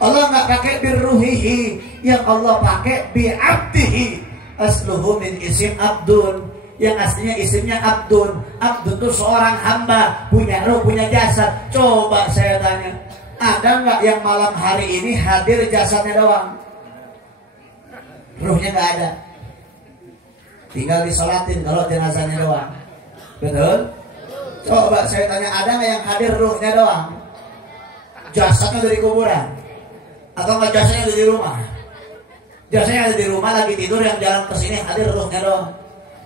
Allah nggak pakai bil ruhihi, yang Allah pakai bi abdihi. Asluhu min isim abdun, yang aslinya isimnya abdun. Abdun itu seorang hamba, punya ruh, punya jasad. Coba saya tanya, ada nggak yang malam hari ini hadir jasadnya doang, ruhnya nggak ada, tinggal disolatin kalau jenazahnya doang? Betul? Coba saya tanya, ada nggak yang hadir ruhnya doang, jasadnya dari kuburan? Atau nggak jasadnya dari rumah? Jasadnya ada di rumah lagi tidur, yang jalan ke sini hadir ruhnya doang.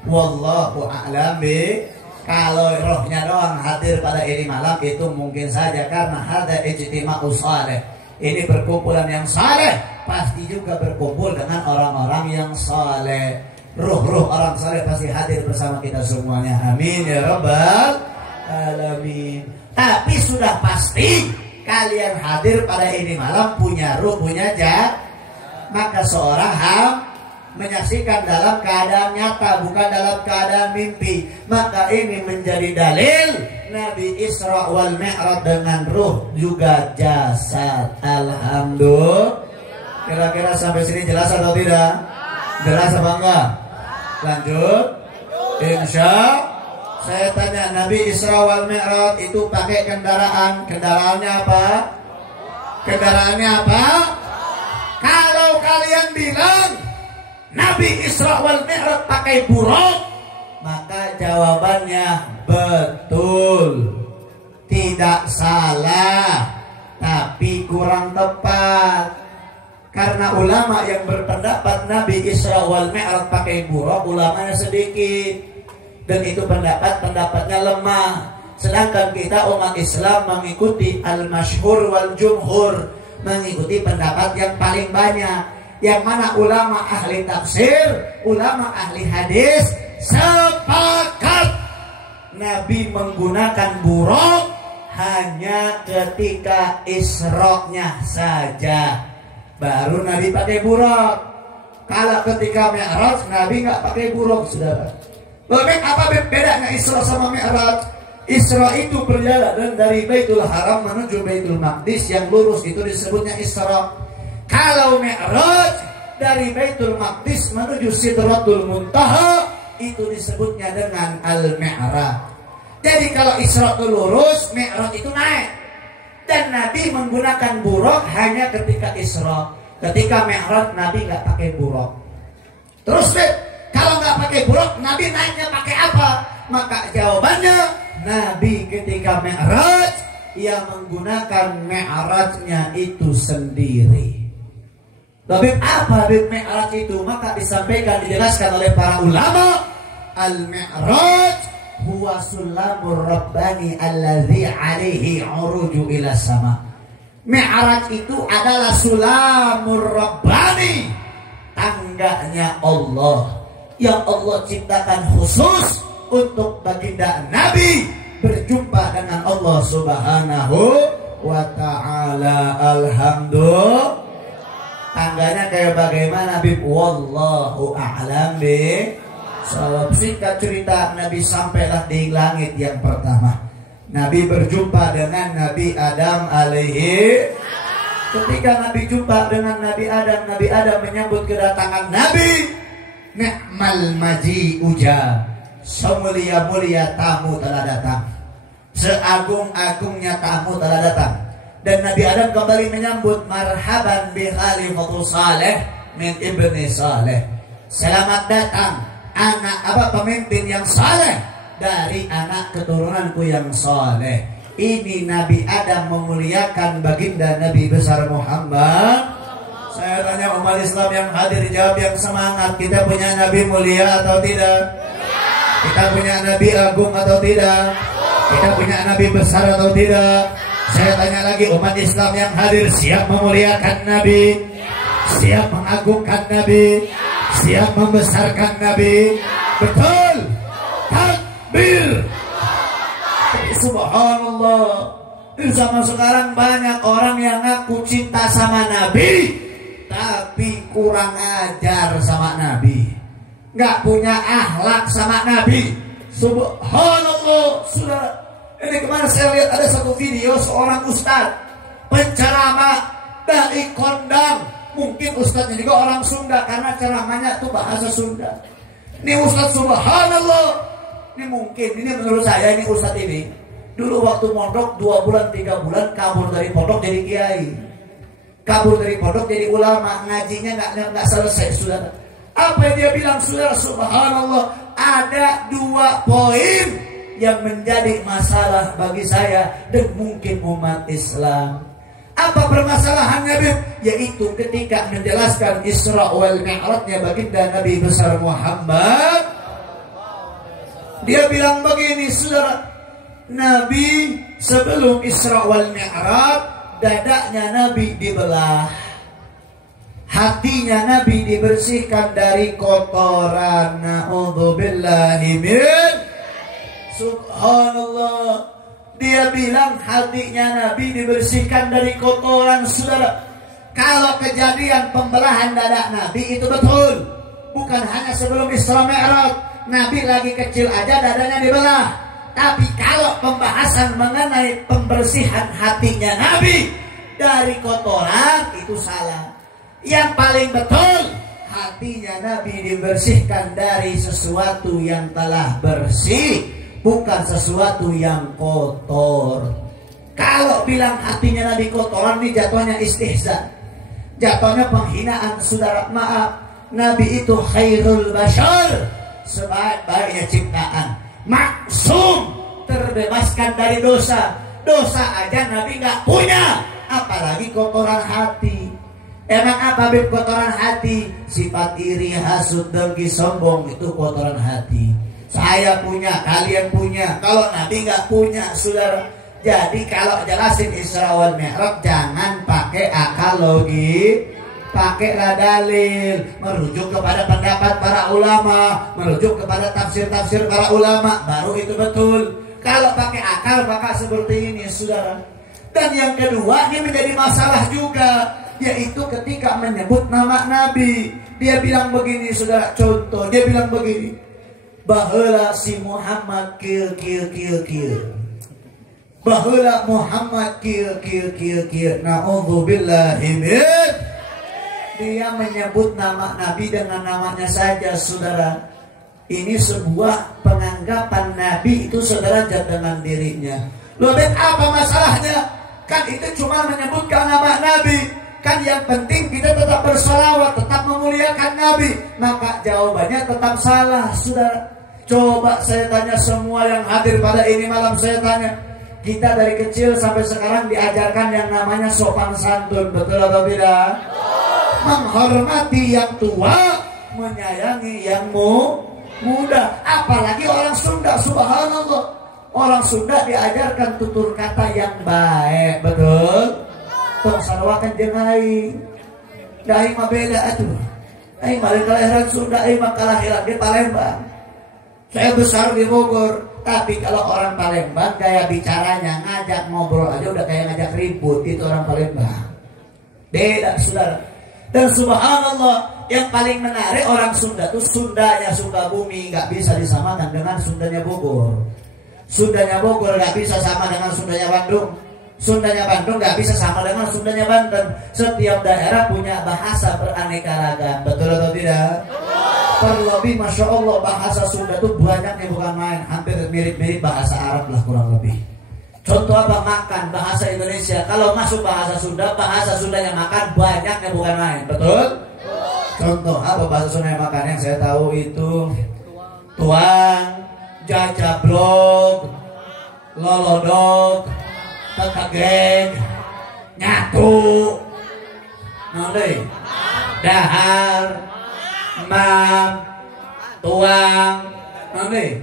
Wallahu a'lam bi. Kalau rohnya doang hadir pada ini malam, itu mungkin saja karena ada ijtima'u saleh. Ini perkumpulan yang saleh, pasti juga berkumpul dengan orang-orang yang saleh. Ruh-ruh orang saleh pasti hadir bersama kita semuanya. Amin ya rabbal alamin. Tapi sudah pasti kalian hadir pada ini malam punya ruh, punya jasad. Maka seorang menyaksikan dalam keadaan nyata, bukan dalam keadaan mimpi. Maka ini menjadi dalil Nabi Isra wal Mi'raj dengan ruh juga jasad. Alhamdulillah. Kira-kira sampai sini jelas atau tidak? Jelas apa enggak? Lanjut. Insya saya tanya, Nabi Isra wal Mi'raj itu pakai kendaraan. Kendaraannya apa? Kendaraannya apa? Kalau kalian bilang Nabi Isra wal Mi'raj pakai buruk, maka jawabannya betul, tidak salah, tapi kurang tepat. Karena ulama yang berpendapat Nabi Isra wal Mi'raj pakai buruk, ulamanya sedikit, dan itu pendapatnya lemah. Sedangkan kita umat Islam mengikuti al-masyhur wal jumhur, mengikuti pendapat yang paling banyak, yang mana ulama ahli tafsir, ulama ahli hadis sepakat Nabi menggunakan buruk hanya ketika Isra-nya saja, baru Nabi pakai buruk. Kalau ketika Mi'raj Nabi nggak pakai buruk, saudara. Lalu apa bedanya Isra sama Mi'raj? Isra itu perjalanan dari Baitul Haram menuju Baitul Maqdis, yang lurus itu disebutnya Isra. Kalau Mi'raj dari Baitul Maqdis menuju Sidratul Muntaha, itu disebutnya dengan Al-Mi'raj. Jadi kalau Isra itu lurus, Mi'raj itu naik. Dan Nabi menggunakan buruk hanya ketika Isra. Ketika Mi'raj Nabi nggak pakai buruk. Terus kalau nggak pakai buruk, Nabi naiknya pakai apa? Maka jawabannya, Nabi ketika Mi'raj, ia menggunakan Mi'rajnya itu sendiri. Tapi apa Mi'raj itu? Maka disampaikan, dijelaskan oleh para ulama, Al-Mi'raj huwa sulamur rabbani alladzi alaihi uruju ila sama. Mi'raj itu adalah sulamur rabbani, tangganya Allah yang Allah ciptakan khusus untuk baginda Nabi berjumpa dengan Allah Subhanahu wa ta'ala. Alhamdulillah. Tangganya kayak bagaimana, Bib? Wallahu a'lam bishawab. Singkat cerita, Nabi sampailah di langit yang pertama. Nabi berjumpa dengan Nabi Adam alaihi. Ketika Nabi jumpa dengan Nabi Adam menyambut kedatangan Nabi. Ni'mal maji uja, semulia-mulia tamu telah datang, seagung-agungnya tamu telah datang. Dan Nabi Adam kembali menyambut, marhaban bi khalifatul saleh min ibni saleh. Selamat datang anak pemimpin yang saleh dari anak keturunanku yang saleh. Ini Nabi Adam memuliakan baginda Nabi besar Muhammad. Saya tanya umat Islam yang hadir, jawab yang semangat. Kita punya Nabi mulia atau tidak? Kita punya Nabi agung atau tidak? Kita punya Nabi besar atau tidak? Saya tanya lagi, umat Islam yang hadir siap memuliakan Nabi? Siap mengagungkan Nabi? Siap membesarkan Nabi? Betul? Takbir! Subhanallah. Di zaman sekarang banyak orang yang ngaku cinta sama Nabi, tapi kurang ajar sama Nabi, nggak punya akhlak sama Nabi. Subhanallah. Sudah, ini kemarin saya lihat ada satu video seorang ustaz penceramah dari kondang. Mungkin ustaznya juga orang Sunda karena ceramahnya itu bahasa Sunda. Ini ustaz, subhanallah. Ini mungkin, ini menurut saya, ini ustaz ini dulu waktu mondok 2 bulan 3 bulan kabur dari pondok jadi kiai, kabur dari pondok jadi ulama, ngajinya nggak selesai. Saudara, apa yang dia bilang, saudara? Subhanallah. Ada 2 poin yang menjadi masalah bagi saya dan mungkin umat Islam. Apa permasalahannya, Bib? Yaitu ketika menjelaskan Isra wal Mi'rajnya baginda Nabi besar Muhammad, dia bilang begini, saudara. Nabi sebelum Isra wal Mi'raj, dadanya Nabi dibelah, hatinya Nabi dibersihkan dari kotoran. Na'udzubillahi min. Subhanallah. Dia bilang hatinya Nabi dibersihkan dari kotoran. Saudara, kalau kejadian pembelahan dada Nabi itu betul, bukan hanya sebelum Isra Mi'raj, Nabi lagi kecil aja dadanya dibelah. Tapi kalau pembahasan mengenai pembersihan hatinya Nabi dari kotoran, itu salah. Yang paling betul, hatinya Nabi dibersihkan dari sesuatu yang telah bersih, bukan sesuatu yang kotor. Kalau bilang hatinya Nabi kotoran, ini jatuhnya istihza, jatuhnya penghinaan. Saudara, maaf, Nabi itu khairul bashar, sebaik-baiknya ciptaan, maksum, terbebaskan dari dosa. Dosa aja Nabi nggak punya, apalagi kotoran hati. Emang apa, Bib, kotoran hati? Sifat iri, hasud, dengki, sombong, itu kotoran hati. Saya punya, kalian punya, kalau Nabi nggak punya, saudara. Jadi kalau jelasin Isra wal Mi'raj, jangan pakai akal logik, pakailah dalil, merujuk kepada pendapat para ulama, merujuk kepada tafsir-tafsir para ulama, baru itu betul. Kalau pakai akal maka seperti ini, saudara. Dan yang kedua, ini menjadi masalah juga, yaitu ketika menyebut nama Nabi. Dia bilang begini, saudara, contoh, dia bilang begini, baheula si Muhammad kieu. Baheula Muhammad kieu. Na'udzubillahi min. Dia menyebut nama Nabi dengan namanya saja, saudara. Ini sebuah penganggapan Nabi itu sederajat dengan dirinya. Lalu apa masalahnya? Kan itu cuma menyebutkan nama Nabi. Kan yang penting kita tetap bersalawat, tetap memuliakan Nabi. Maka jawabannya tetap salah, saudara. Coba saya tanya semua yang hadir pada ini malam, saya tanya. Kita dari kecil sampai sekarang diajarkan yang namanya sopan santun, betul atau tidak? Menghormati yang tua, menyayangi yang muda. Apalagi orang Sunda, subhanallah. Sunda diajarkan tutur kata yang baik, betul? Tong sarwakan jeung aing. Da aing mah beda atuh. Aing mah kelahiran Sunda, aing mah kelahiran di Palembang. Saya besar di Bogor, tapi kalau orang Palembang gaya bicaranya ngajak ngobrol aja udah kayak ngajak ribut, itu orang Palembang. Beda, saudara. Dan subhanallah, yang paling menarik orang Sunda tuh Sundanya Sukabumi nggak bisa disamakan dengan Sundanya Bogor. Sundanya Bogor nggak bisa sama dengan Sundanya Bandung. Sundanya Bandung nggak bisa sama dengan Sundanya Banten. Setiap daerah punya bahasa beraneka ragam, betul atau tidak? Terlebih Masya Allah bahasa Sunda tuh banyaknya bukan main, hampir mirip-mirip bahasa Arab lah kurang lebih. Contoh apa? Makan, bahasa Indonesia. Kalau masuk bahasa Sundanya makan banyaknya bukan main, betul? Contoh apa bahasa Sundanya makan yang saya tahu itu tuang, jajablog, lolodog, tekegeng, nyatu, nanti, dahar, mam, tuang, nanti,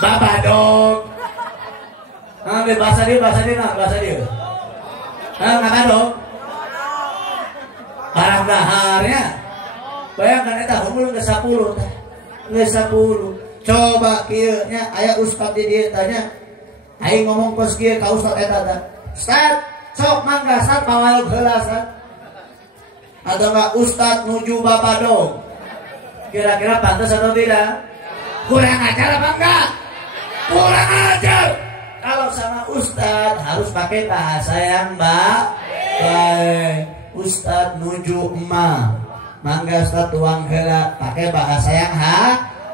babadog, nanti bahasa dia, nggak dong. Barang daharnya, bayangkan eta umur nggak 10. Coba kieunya aya ustad di dieu tanya, aing ngomong pas kieu ka ustad eta teh. Ustad, sok mangga sat pawalog heula sat. Ada enggak ustad nuju bapak dong? Kira-kira pantas atau tidak? Kurang ajar apa enggak? Kurang ajar. Kalau sama ustad harus pakai bahasa yang baik. Ustad nuju emak, mangga ustad tuang heula, pakai bahasa yang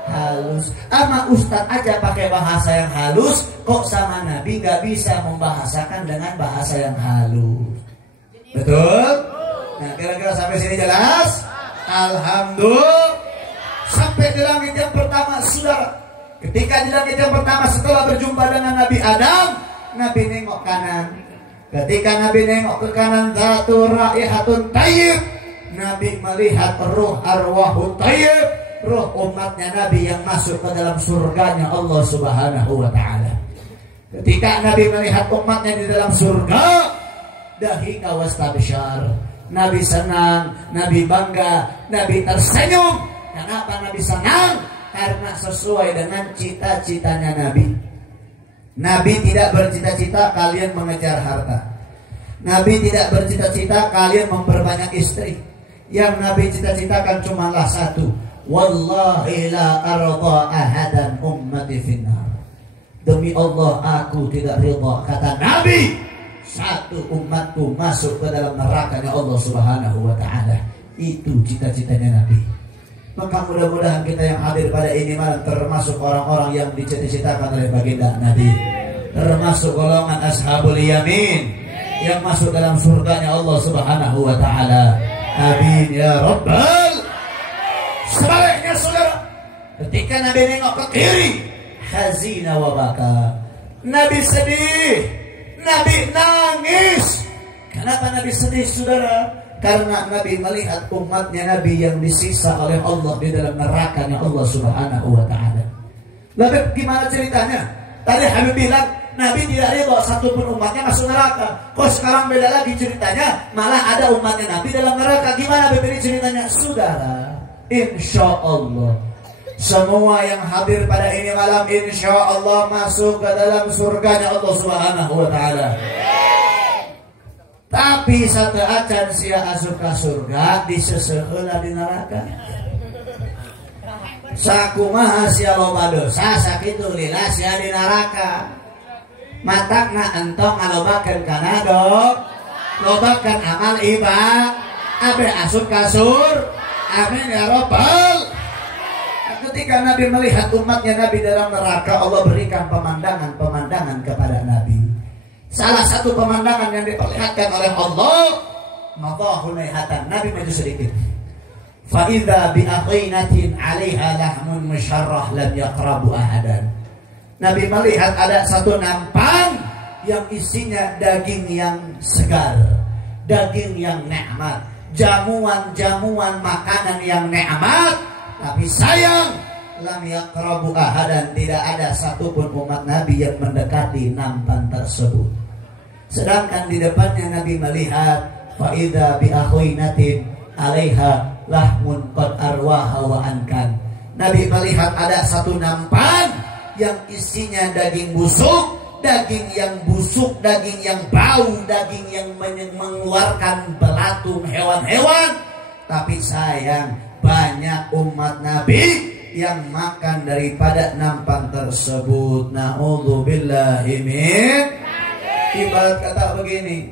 halus. Ama ustad aja pakai bahasa yang halus, kok sama Nabi gak bisa membahasakan dengan bahasa yang halus? Betul? Nah kira-kira sampai sini jelas? Alhamdulillah. Sampai di langit yang pertama, saudara. Ketika di langit yang pertama setelah berjumpa dengan Nabi Adam, Nabi nengok kanan. Ketika Nabi nengok ke kanan, zatu raihatun tayyib, Nabi melihat ruh arwahut tayyib, ruh umatnya Nabi yang masuk ke dalam surganya Allah Subhanahu wa ta'ala. Ketika Nabi melihat umatnya di dalam surga, dahika wastabsyar, Nabi senang, Nabi bangga, Nabi tersenyum. Kenapa Nabi senang? Karena sesuai dengan cita-citanya Nabi. Nabi tidak bercita-cita kalian mengejar harta. Nabi tidak bercita-cita kalian memperbanyak istri. Yang Nabi cita-citakan cumalah satu. Wallahi la arda ahadan ummati finnar. Demi Allah aku tidak ridha, kata Nabi, satu umatku masuk ke dalam nerakanya Allah Subhanahu wa ta'ala. Itu cita-citanya Nabi. Maka mudah-mudahan kita yang hadir pada ini malam termasuk orang-orang yang dicita-citakan oleh baginda Nabi, termasuk golongan ashabul yamin yang masuk dalam surganya Allah Subhanahu wa ta'ala. Amin ya rabbal. Sebaliknya saudara, ketika Nabi nengok ke kiri, hazina wa baka, Nabi sedih, Nabi nangis. Kenapa Nabi sedih saudara? Karena Nabi melihat umatnya Nabi yang disiksa oleh Allah di dalam nerakanya Allah Subhanahu wa ta'ala. Lalu gimana ceritanya? Tadi Habib bilang Nabi tidak ridha satupun umatnya masuk neraka. Kok sekarang beda lagi ceritanya? Malah ada umatnya Nabi dalam neraka. Gimana Habib ini ceritanya? Saudara, insya Allah semua yang hadir pada ini malam insya Allah masuk ke dalam surganya Allah Subhanahu wa ta'ala. Tapi satu acan sia asup ke surga diseseuheula di neraka. Sakumaha sia loba dosa sakitu lila sia di neraka. Matakna entong ngalobakeun kana dok, lobakeun amal ibadah, abe asup ka surga. Amin ya rabbal. Ketika Nabi melihat umatnya Nabi dalam neraka, Allah berikan pemandangan kepada Nabi. Salah satu pemandangan yang diperlihatkan oleh Allah, madahul naihatan, Nabi maju sedikit. Fa idza bi aqinatin 'alaiha lahmun musyarrah lam yaqrabu ahadan. Nabi melihat ada satu nampan yang isinya daging yang segar, daging yang nikmat, jamuan-jamuan makanan yang nikmat. Tapi sayang, lam yaqrabu ahadan, tidak ada satupun umat Nabi yang mendekati nampan tersebut. Sedangkan di depannya Nabi melihat fa idza bi akhuinatin 'alaiha lahmun qad arwaha wa ankan. Nabi melihat ada satu nampan yang isinya daging busuk, daging yang busuk, daging yang bau, daging yang mengeluarkan belatung hewan-hewan. Tapi sayang, banyak umat Nabi yang makan daripada nampan tersebut. Na'udzubillahi min. Ibarat kata begini,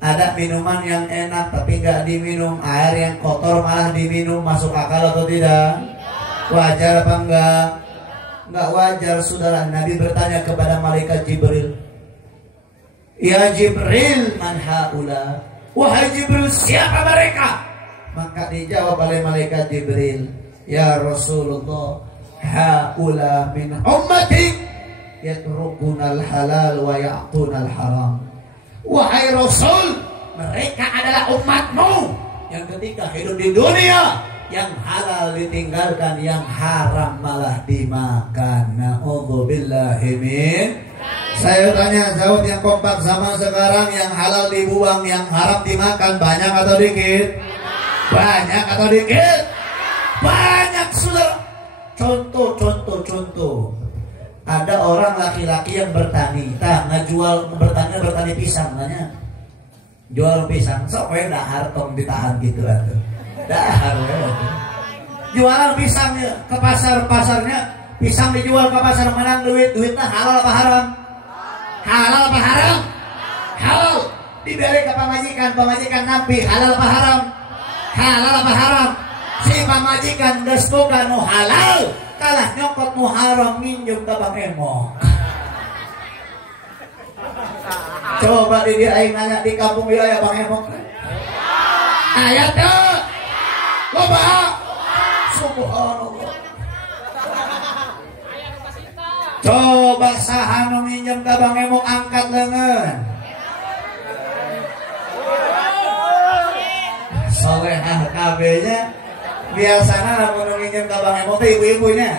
ada minuman yang enak tapi nggak diminum, air yang kotor malah diminum, masuk akal atau tidak? Wajar apa enggak? Enggak wajar, saudara. Nabi bertanya kepada malaikat Jibril, ya Jibril, man haula? Wahai Jibril, siapa mereka? Maka dijawab oleh malaikat Jibril, ya Rasulullah, haula min ummati yatrukunal halal wa ya'tunal haram. Wahai Rasul, mereka adalah umatmu yang ketika hidup di dunia, yang halal ditinggalkan, yang haram malah dimakan. Na'udzubillahi min. Saya tanya, jawab yang kompak zaman sekarang, yang halal dibuang, yang haram dimakan, banyak atau dikit? Banyak atau dikit? Banyak, saudara. Contoh. Ada orang laki-laki yang bertani, bertani pisang, nanya. Jual pisang, sok we dahar tong ditahan gitu atuh. Dahar we. Jualan pisangnya ke pasarnya, pisang dijual ke pasar, menang duitnya halal apa haram? Halal apa haram? Halal. Diberi ke pamajikan nabi halal apa haram? Halal apa haram? Si pamajikan geus boga nu halal, kalah nyokot nu haram, minjem ka Bang Emo. Coba di dia aing nanya di kampung wilayah Bang Emo. Ayat teh. Loba. Subhanallah. Coba saha nu minjem ka Bang Emo, angkat leungeun. Solehah kabehnya. Biasana lamun minjem ka Bang Emo teh ibu-ibunya.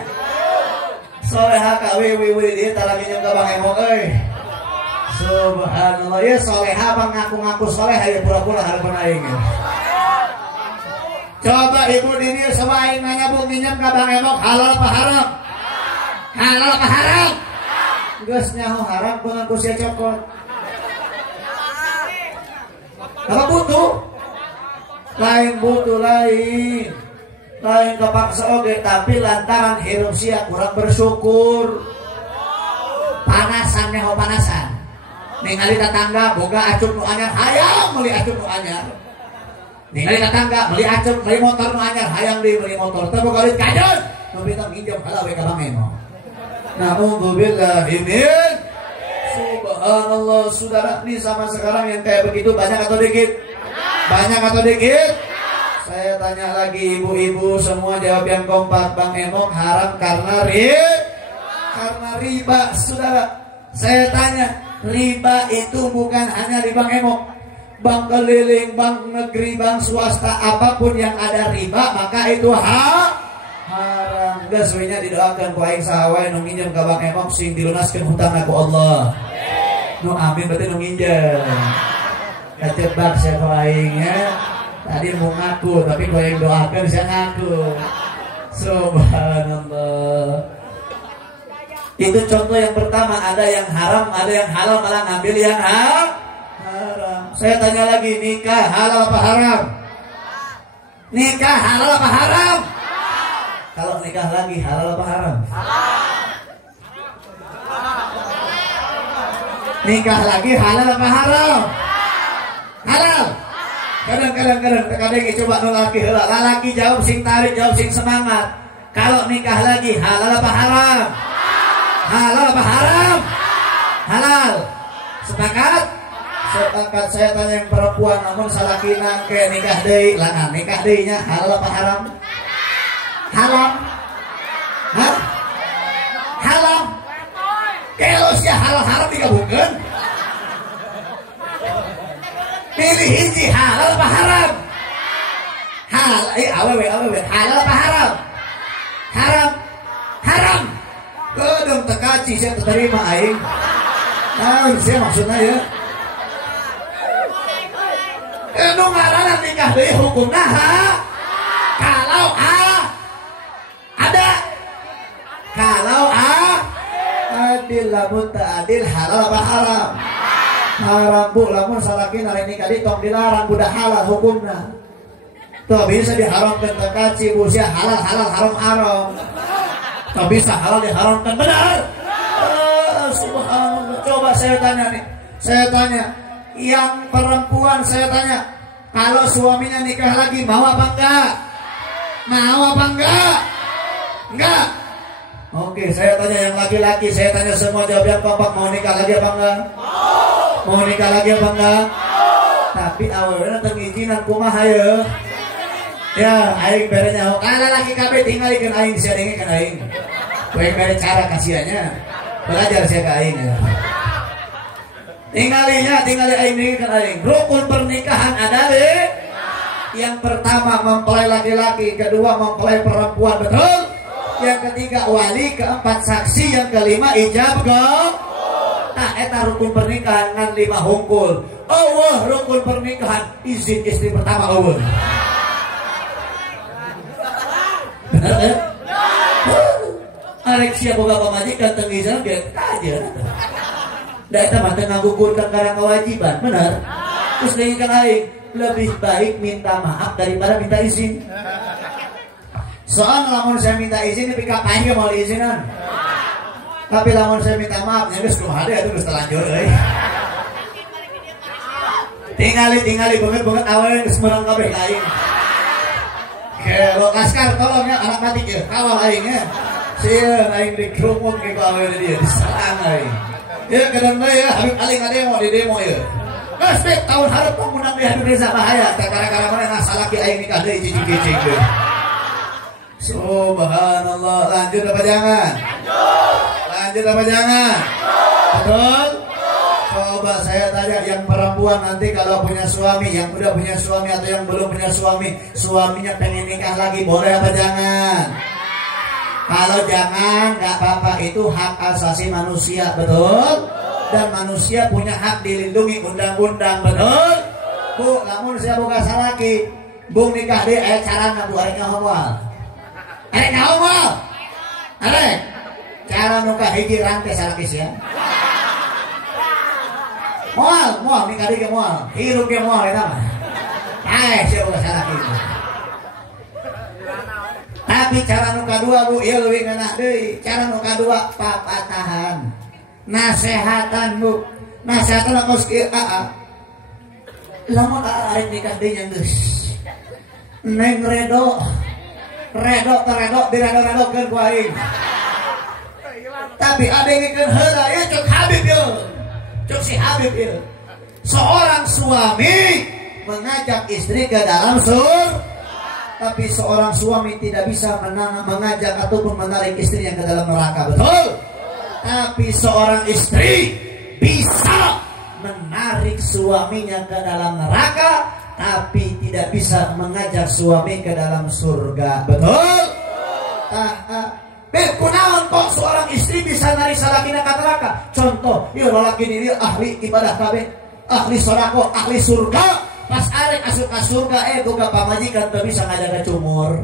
Solehah kabeh ibu-ibu di dieu tara minjem ka Bang Emo euy. Subhanallah, ya soleha bang, ngaku-ngaku soleha ya pura-pura harapan aing. Coba ibu dini sama aing nanya, bu minjem ka Bang Emok halal apa haram? Halal apa haram? Geus nyaho haram ku ngaku sia cokot. Apa butuh? Lain butuh lain kepaksa oge, tapi lantaran hirup sia kurang bersyukur. Panasan nyaho panasan. Ningali tetangga boga acup nu anyar, hayang meuli acup nu anyar. Ningali tetangga meuli acup, meuli motor nu anyar, hayang deui meuli motor. Teu boga duit kajeun, nu pinter minjem halal we ka Bang Emo. Na'udzubillahi min. Subhanallah, saudara, di zaman sekarang yang kayak begitu banyak atau dikit? Banyak atau dikit? Saya tanya lagi, ibu-ibu semua jawab yang kompak. Bang Emo haram karena riba, saudara. Saya tanya, riba itu bukan hanya di Bang Emo, bank keliling, bank negeri, bank swasta, apapun yang ada riba maka itu haram. Geus we nya didoakeun ku aing saha wae nu nginjem ka Bang Emo sing dilunaskeun hutangna ku Allah. Nu amin berarti nu nginjem. Kecebak sia ku aing ya. Tadi mau ngaku tapi ku aing doakeun sia ngaku. Subhanallah. Itu contoh yang pertama, ada yang haram, ada yang halal, malah ngambil yang haram. Saya tanya lagi, nikah halal apa haram? Nikah halal apa haram? Kalau nikah lagi halal apa haram? Nikah lagi halal apa haram? Halal. Kadang-kadang coba nolaki heula. Lalaki jawab sing tarik, jawab sing semangat. Kalau nikah lagi halal apa haram? Halal apa haram? Halal. Sepakat? Sepakat. Saya tanya yang perempuan, namun salakina ke nikah deui, langan nikah deui nya halal apa haram? Haram. Hah? Haram. Kelos ya halal haram digabungkeun. Pilih hiji, halal apa haram? Awewe halal apa haram? Haram. tekaci saya terima aing. Nah, saya maksudnya ya. Nu ngaranna nikah deui hukumna kalau ada. Kalau adil lamun tak adil halal apa haram? Haram bu, lamun salaki nari nikah ditong dilarang budak halal hukumna. Tuh bisa diharamkan tekaci bu, sia halal haram haram. Tuh bisa halal diharamkan benar. Subhanallah. Coba saya tanya nih, yang perempuan saya tanya, kalau suaminya nikah lagi mau apa enggak? Mau apa enggak? Enggak. Oke, saya tanya yang laki-laki, saya tanya semua jawab yang kompak, mau nikah lagi apa enggak? Mau nikah lagi apa enggak? Tapi awalnya tengizinan kumaha ya? Ya, aing bere nyaho. Kalau laki kabeh tinggalikeun aing sia dengekeun aing. Baik bere cara kasihannya. Belajar sia ka aing ya. Tinggali aing dengekeun aing. Rukun pernikahan ada deh. Yang pertama mempelai laki-laki, kedua mempelai perempuan, betul? Yang ketiga wali, keempat saksi, yang kelima ijab gong. Nah, eta rukun pernikahan ngan 5 hungkul. Rukun pernikahan izin istri pertama eueuh. Bener ya? Arek sia boga pamajikan teu ngizin ge aja. Da eta mah teu ngagugurkeun karena kewajiban, bener? Terus dengekeun aing, lebih baik minta maaf daripada minta izin. Soalnya lamun saya minta izin tapi kapan mau diizinan. Tapi lamun saya minta maaf nya geus kumaha deui atuh geus terlanjur euy. Tingali banget awalnya geus merang kabeh aing. Lo Laskar tolong ya anak mati ya kawal aing ya. Sieun aing dikerumut ke awalnya dia diserang aing. Ya kadang ya Habib Ali ngademo di demo ya. Geus tahun hareup pangundang di Habib Riza bahaya teh gara-gara mana salaki aing nikah deui cicing-cicing deui. Subhanallah. Lanjut apa jangan? Lanjut apa jangan? Betul? Coba saya tanya yang perempuan nanti kalau punya suami, yang udah punya suami atau yang belum punya suami, suaminya pengen nikah lagi, boleh apa jangan? Kalau jangan, nggak apa-apa, itu hak asasi manusia, betul? Dan manusia punya hak dilindungi undang-undang, betul? Bu, namun saya buka salaki, bung nikah deh, caranya bu, arek ngomong. Arek ngomong. Arek, cara nikah hiji rantai salakis ya. Moal nikah deh moal, hirup ge moal eta mah. Saya buka salaki. Tapi cara nu kadua bu, ieu leuwih ngeunah deui. Cara nu kadua papatahan. Nasehatan bu. Nasehatan kos kieu lamun arek nikah deui nya geus. Neng redo diredo-redokeun ku aing. Tapi adengkeun heula ya cuk Habib ieu. Cuk si Habib ieu. Seorang suami mengajak istri ke dalam surga. Tapi seorang suami tidak bisa mengajak ataupun menarik istrinya ke dalam neraka, betul? Tapi seorang istri bisa menarik suaminya ke dalam neraka, tapi tidak bisa mengajak suami ke dalam surga, betul? Kunaon kok seorang istri bisa narik salakina ke neraka? Contoh, ieu lalaki ini ahli ibadah kabeh, ahli sedekah, ahli surga. Pas arek asup ka surga boga pamajikan teu bisa ngajaga cumur.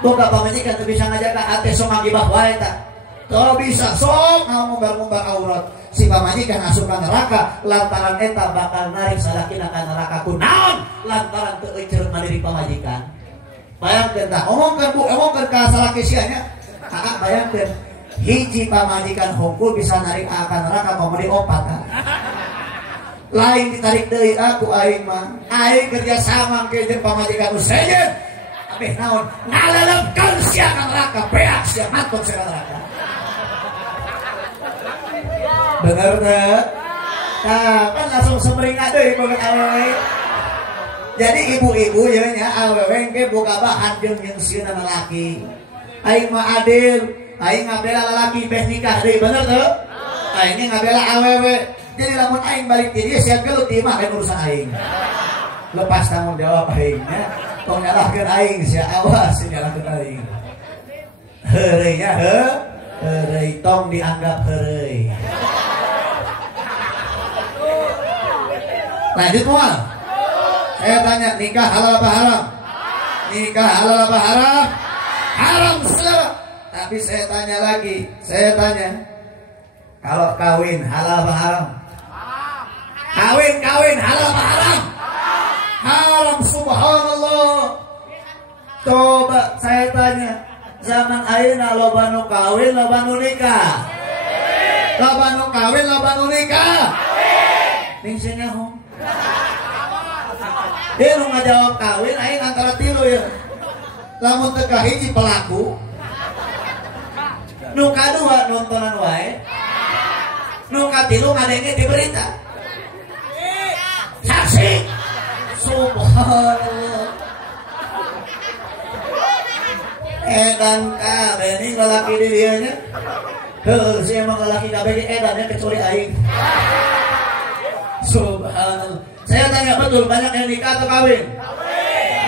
Boga pamajikan teu bisa ngajaga hate sok ngagibah wae ta. Teu bisa sok ngombar-ngombar aurat. Si pamajikan asup ka neraka lantaran eta bakal narik salakina ka neraka kunaon? Lantaran teu euceut mandiri pamajikan. Bayangkeun tah, omongkeun ka salaki sia nya. Bayangkeun hiji pamajikan hungkul bisa narik ka neraka komodi 4 ta. Lain ditarik deui aku aing mah. Aing kerja sama ke jeung pamajikan sejen. Abeh naon? Ngalelepkeun sia ka neraka, beak sia matok sia ka neraka. Bener teh? Kan langsung semeringat deui boga awewe. Jadi ibu-ibu ya nya awewe ge boga bahan jeung sieuna lalaki. Aing mah adil, aing ngabela lalaki beh nikah deui, bener teh? Aing ngabela awewe. Jadi lamun aing balik ke dia siap gelut ieu mah urusan aing. Lepas tanggung jawab aing nya. Tong nyalahkeun aing sia awas nyalahkeun aing. Heureuy nya Heureuy tong dianggap heureuy. Lanjut moal. Saya tanya, nikah halal apa haram? Nikah halal apa haram? Haram semua. Tapi saya tanya lagi, kalau kawin halal apa haram? Kawin halal apa haram? Haram, subhanallah. Coba saya tanya, zaman ayeuna loba nu kawin, loba nu nikah. Loba nu kawin, loba nu nikah. Ning sinyaho. Dia nu ngajawab kawin aing antara tilu ya. Lamun teu kahiji pelaku. Nu kadua nontonan wae. Nu katilu ngadenge di berita. Saksi. Subhanallah. Edan kabeh nih lalaki di dieu nya. Heuh, si emang lalaki kabeh ge edannya kecuali aing. Subhanallah. Saya tanya betul, banyak yang nikah atau kawin?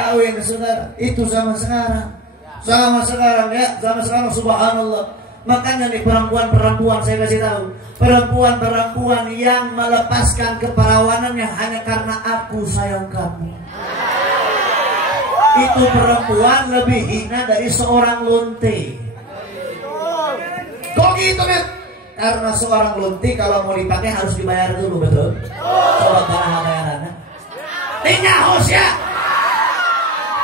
Kawin, saudara. Itu sama sekarang. Sama sekarang ya, sama sekarang subhanallah. Makanya nih perempuan saya kasih tahu, perempuan yang melepaskan keperawanannya hanya karena aku sayang kamu. Itu perempuan lebih hina dari seorang lonte. Kok gitu, Bet? Karena seorang lonte kalau mau dipakai harus dibayar dulu, betul? Coba baraha bayarannya. Tinggal hos ya.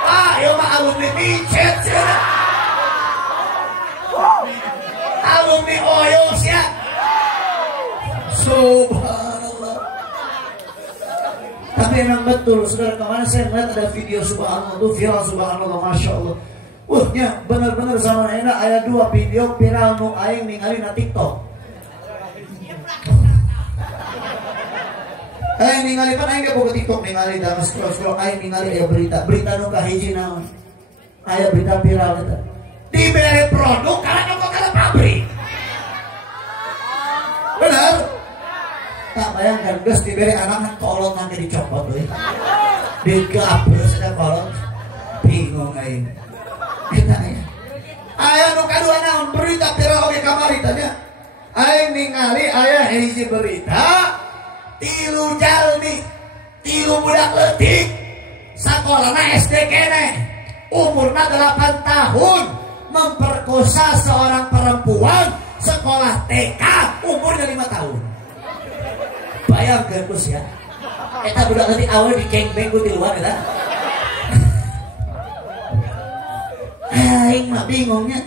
Wah, ieu mah alumni picet ya. Alumni oyos ya. Subhanallah. Tapi emang betul, saudara, kemarin saya melihat ada video subhanallah itu viral, subhanallah, masya Allah. Ya bener-bener sama enak ada 2 video viral nu aing ningali na TikTok. Aing ningali kan aing boga TikTok ningali da scroll aing ningali aya berita nu kahiji naon. Aya berita viral eta. Dibere produk karena kok kana pabrik. Benar? Tak bayangkan geus dibere anak tolong nanti dicopot deui. Digabres eta kolot. Bingung aing. Eta aya. Aya nu kadua naon berita viral oge kamari tanya. Aing ningali aya hiji berita 3 jalmi, 3 budak leutik sakolana SD keneh, umurna 8 tahun memperkosa seorang perempuan sekolah TK umurnya 5 tahun. Bayangkeun kus ya. Eta budak leutik awal dicengpeng ku tiluan eta. Aing mah bingungnya.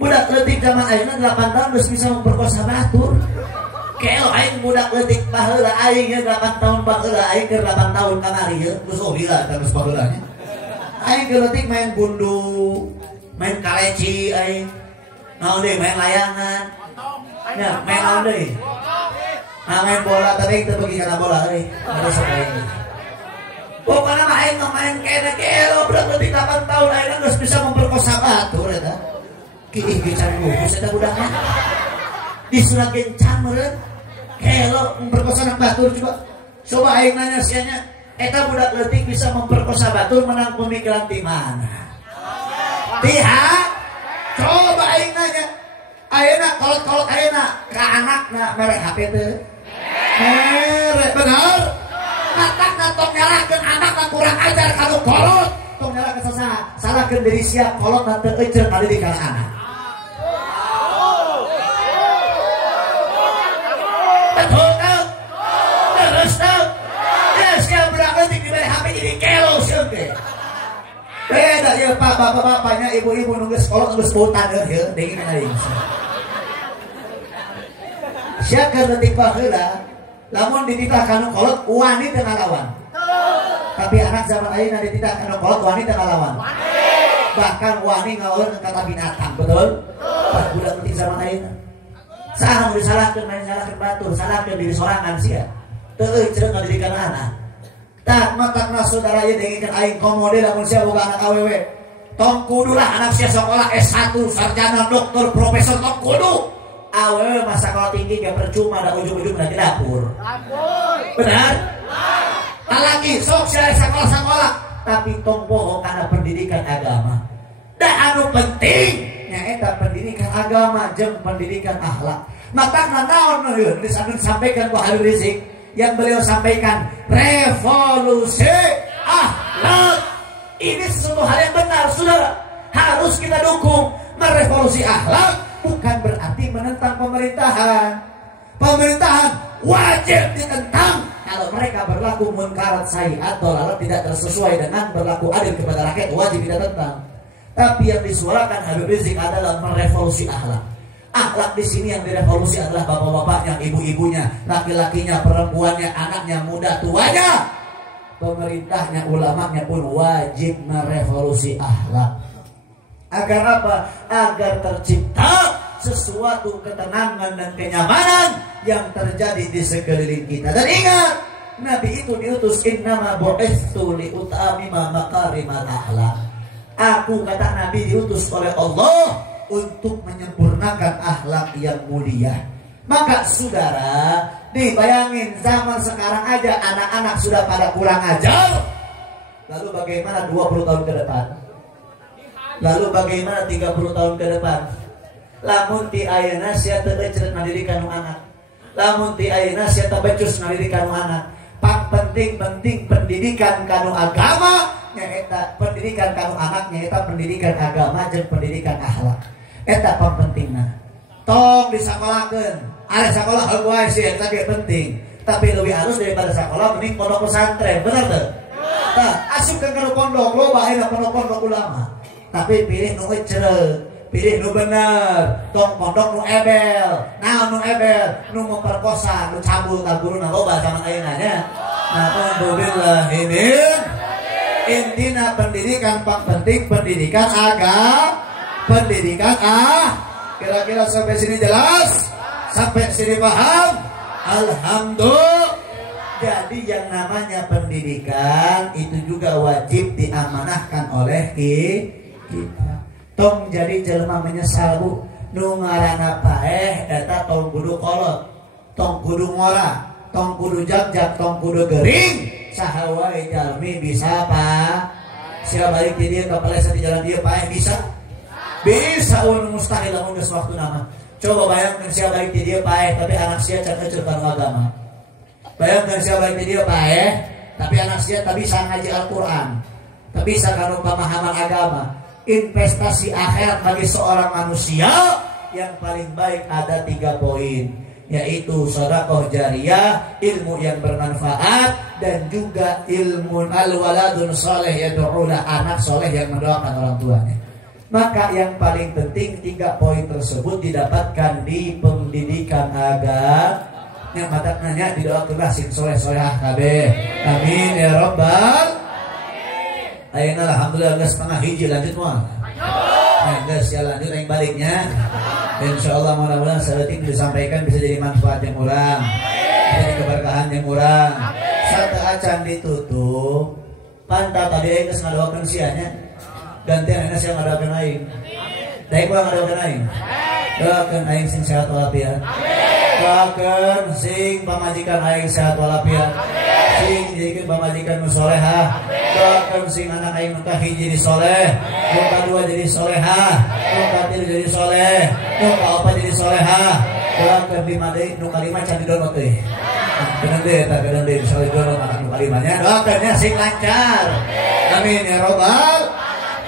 Budak leutik zaman ayeuna 8 tahun geus bisa memperkosa batur. Kelo aing budak leutik baheula aing ge 8 tahun baheula aing ke 8 tahun kamari ye geus obila terus baheulanya. Aing ge leutik main bundu, main kaleci aing. Naon deui main layangan. Ya, main naon deui? Main bola tapi teu beuki kana bola euy. Terus aing. Pokona mah aing main kene kelo budak leutik 8 tahun aing geus bisa memperkosa batur eta. Kih bicara bungkus eta budaknya. Disurat kencan meureun. Kelo memperkosa anak batur coba aing nanya sianya eta budak leutik bisa memperkosa batur menang pemikiran di mana? Pihak coba aing nanya ayeuna kolot-kolot ayeuna ka anakna mere HP teu? Mere bener. Katakna tong nyalahkeun anakna kurang ajar kanu kolot. Tong nyalahkeun sasaha? Salahkeun diri sia kolot teu euceul ka didik kana anak. Betul tau? Terus tau? Ya siap budak leutik diberi HP jadi kelo siap deh. Beda ya pak, bapak-bapaknya, ibu-ibu nunggu sekolah nunggu sebutan ya, dingin aing. Siap ke leutik baheula, lamun dititah kanu kolot wani teu ngalawan. Tapi anak zaman ayeuna dititah kanu kolot wani teu ngalawan. Bahkan wani ngalawan kata binatang, betul? Pas budak leutik zaman ayeuna. Saha nu disalahkeun main salahkeun batur, salahkeun diri sorangan sia. Teu euceul ngadidikan anak. Tah matakna saudara ieu dengikeun aing komode lamun sia boga anak awewe. Tong kudu lah anak sia sekolah S1, sarjana, doktor, profesor tong kudu. Awewe masa sekolah tinggi gak percuma ada ujung-ujung di dapur. Benar? Lalaki sok sia sekolah-sekolah tapi tong bohong karena pendidikan agama. Da anu penting nyaeta pendidikan agama jeung pendidikan akhlak. Maka naon disampaikan ku Habib Rizik yang beliau sampaikan revolusi akhlak. Ini sesuatu hal yang benar, saudara. Harus kita dukung. Merevolusi akhlak bukan berarti menentang pemerintahan. Pemerintahan wajib ditentang kalau mereka berlaku munkarat sayyi'at dolalah tidak sesuai dengan berlaku adil kepada rakyat, wajib kita tentang. Tapi yang disuarakan Habib Rizik adalah merevolusi akhlak. Akhlak di sini yang direvolusi adalah bapak-bapaknya, ibu-ibunya, laki-lakinya, perempuannya, anaknya, muda, tuanya. Pemerintahnya, ulamanya pun wajib merevolusi akhlak. Agar apa? Agar tercipta sesuatu ketenangan dan kenyamanan yang terjadi di sekeliling kita. Dan ingat, Nabi itu diutus innama bu'itsu liutamima makarimal akhlak. Aku, kata Nabi, diutus oleh Allah untuk menyempurnakan akhlak yang mulia. Maka saudara, dibayangin zaman sekarang aja anak-anak sudah pada kurang ajar. Lalu bagaimana 20 tahun ke depan? Lalu bagaimana 30 tahun ke depan? Lamun ti ayeuna sia teu ecret ngadidikan anak. Lamun ti ayeuna sia teu becus ngadidikan anak. Penting pendidikan kanu agama nyaeta pendidikan kanu anak nyaeta pendidikan agama jeung pendidikan akhlak. Eta pentingna. Tong disakolahkeun. Are sakolah heuh wae sih eta ge penting. Tapi lebih halus daripada sakolah mending pondok pesantren, bener teu? Tah, asupkeun ka pondok loba aya pondok-pondok ulama. Tapi pilih nu ecreut, pilih nu bener. Tong pondok nu ebel. Naon nu ebel? Nu memperkosa, nu cabul ka guruna loba zaman ayeuna nya. Nah, alhamdulillah ini intina pendidikan penting pendidikan agama. Pendidikan kira-kira sampai sini jelas? Sampai sini paham? Alhamdulillah. Jadi yang namanya pendidikan itu juga wajib diamanahkan oleh kita. Tong jadi jelema menyesal bu, nu ngaranna paeh eta tong kudu kolot, tong kudu ngora, tong kudu jak-jak, tong kudu gering. Saha wae jalmi bisa pak. Sia balik di dieu kapalesan di jalan dieu paeh bisa? Bisa un mustahil lamun geus waktu nama. Coba bayangkan sia balik di dieu paeh tapi anak sia can eceur kana agama. Bayangkan sia balik di dieu paeh tapi anak sia teu bisa ngaji Al-Qur'an. Teu bisa kana pemahaman agama. Investasi akhirat bagi seorang manusia yang paling baik ada 3 poin, yaitu sedekah jariyah, ilmu yang bermanfaat, dan juga ilmu al-waladun saleh yad'ula, anak soleh yang mendoakan orang tuanya. Maka yang paling penting 3 poin tersebut didapatkan di pendidikan agama. Yang matak nanya didoakanlah sing soleh-solehah kabeh. Amin ya rabbal. Ayeuna alhamdulillah geus setengah hiji lanjut moal. Nah, geus ya lanjut yang baliknya. Insyaallah mudah-mudahan saeutik disampaikan bisa jadi manfaat yang urang. Jadi keberkahan yang urang. Satu acan ditutup. Panta tadi aing geus ngadoakeun sia nya. Gantian ayeuna sia ngadoakeun aing. Daek urang ngadoakeun aing. Doakeun aing sing sehat walafiat. Doakeun sing pamajikan aing sehat walafiat. Sing dijikeun pamajikan nu salehah. Doakeun sing anak aing nu kahiji jadi soleh, nu kadua jadi solehah, nu katilu jadi soleh, nu kaopat jadi solehah. Doakeun lima deui nu kalima can didonot teh. Bener deh, tak bener deh misalnya donot anak nu kalimanya. Doakeunnya sing lancar. Amin ya robbal.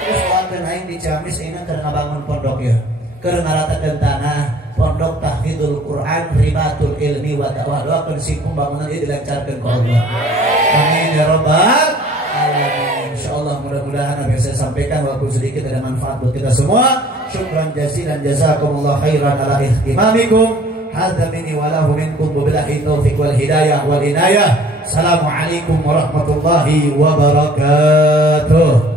Terus doakeun aing di Ciamis ayeuna keur ngabangun pondok ya. Keur ngaratakeun tanah pondok tahfidzul Quran ribatul ilmi wa dakwah. Doakeun sing pembangunan ieu dilancarkeun ku Allah. Amin ya robbal. Insyaallah mudah-mudahan apa yang saya sampaikan walaupun sedikit ada manfaat buat kita semua. Syukran jazilan jazakumullah khairan ala ihtimamikum. Hadza minni wa lahu minkum billahi taufiq wal hidayah wal inayah. Assalamualaikum warahmatullahi wabarakatuh.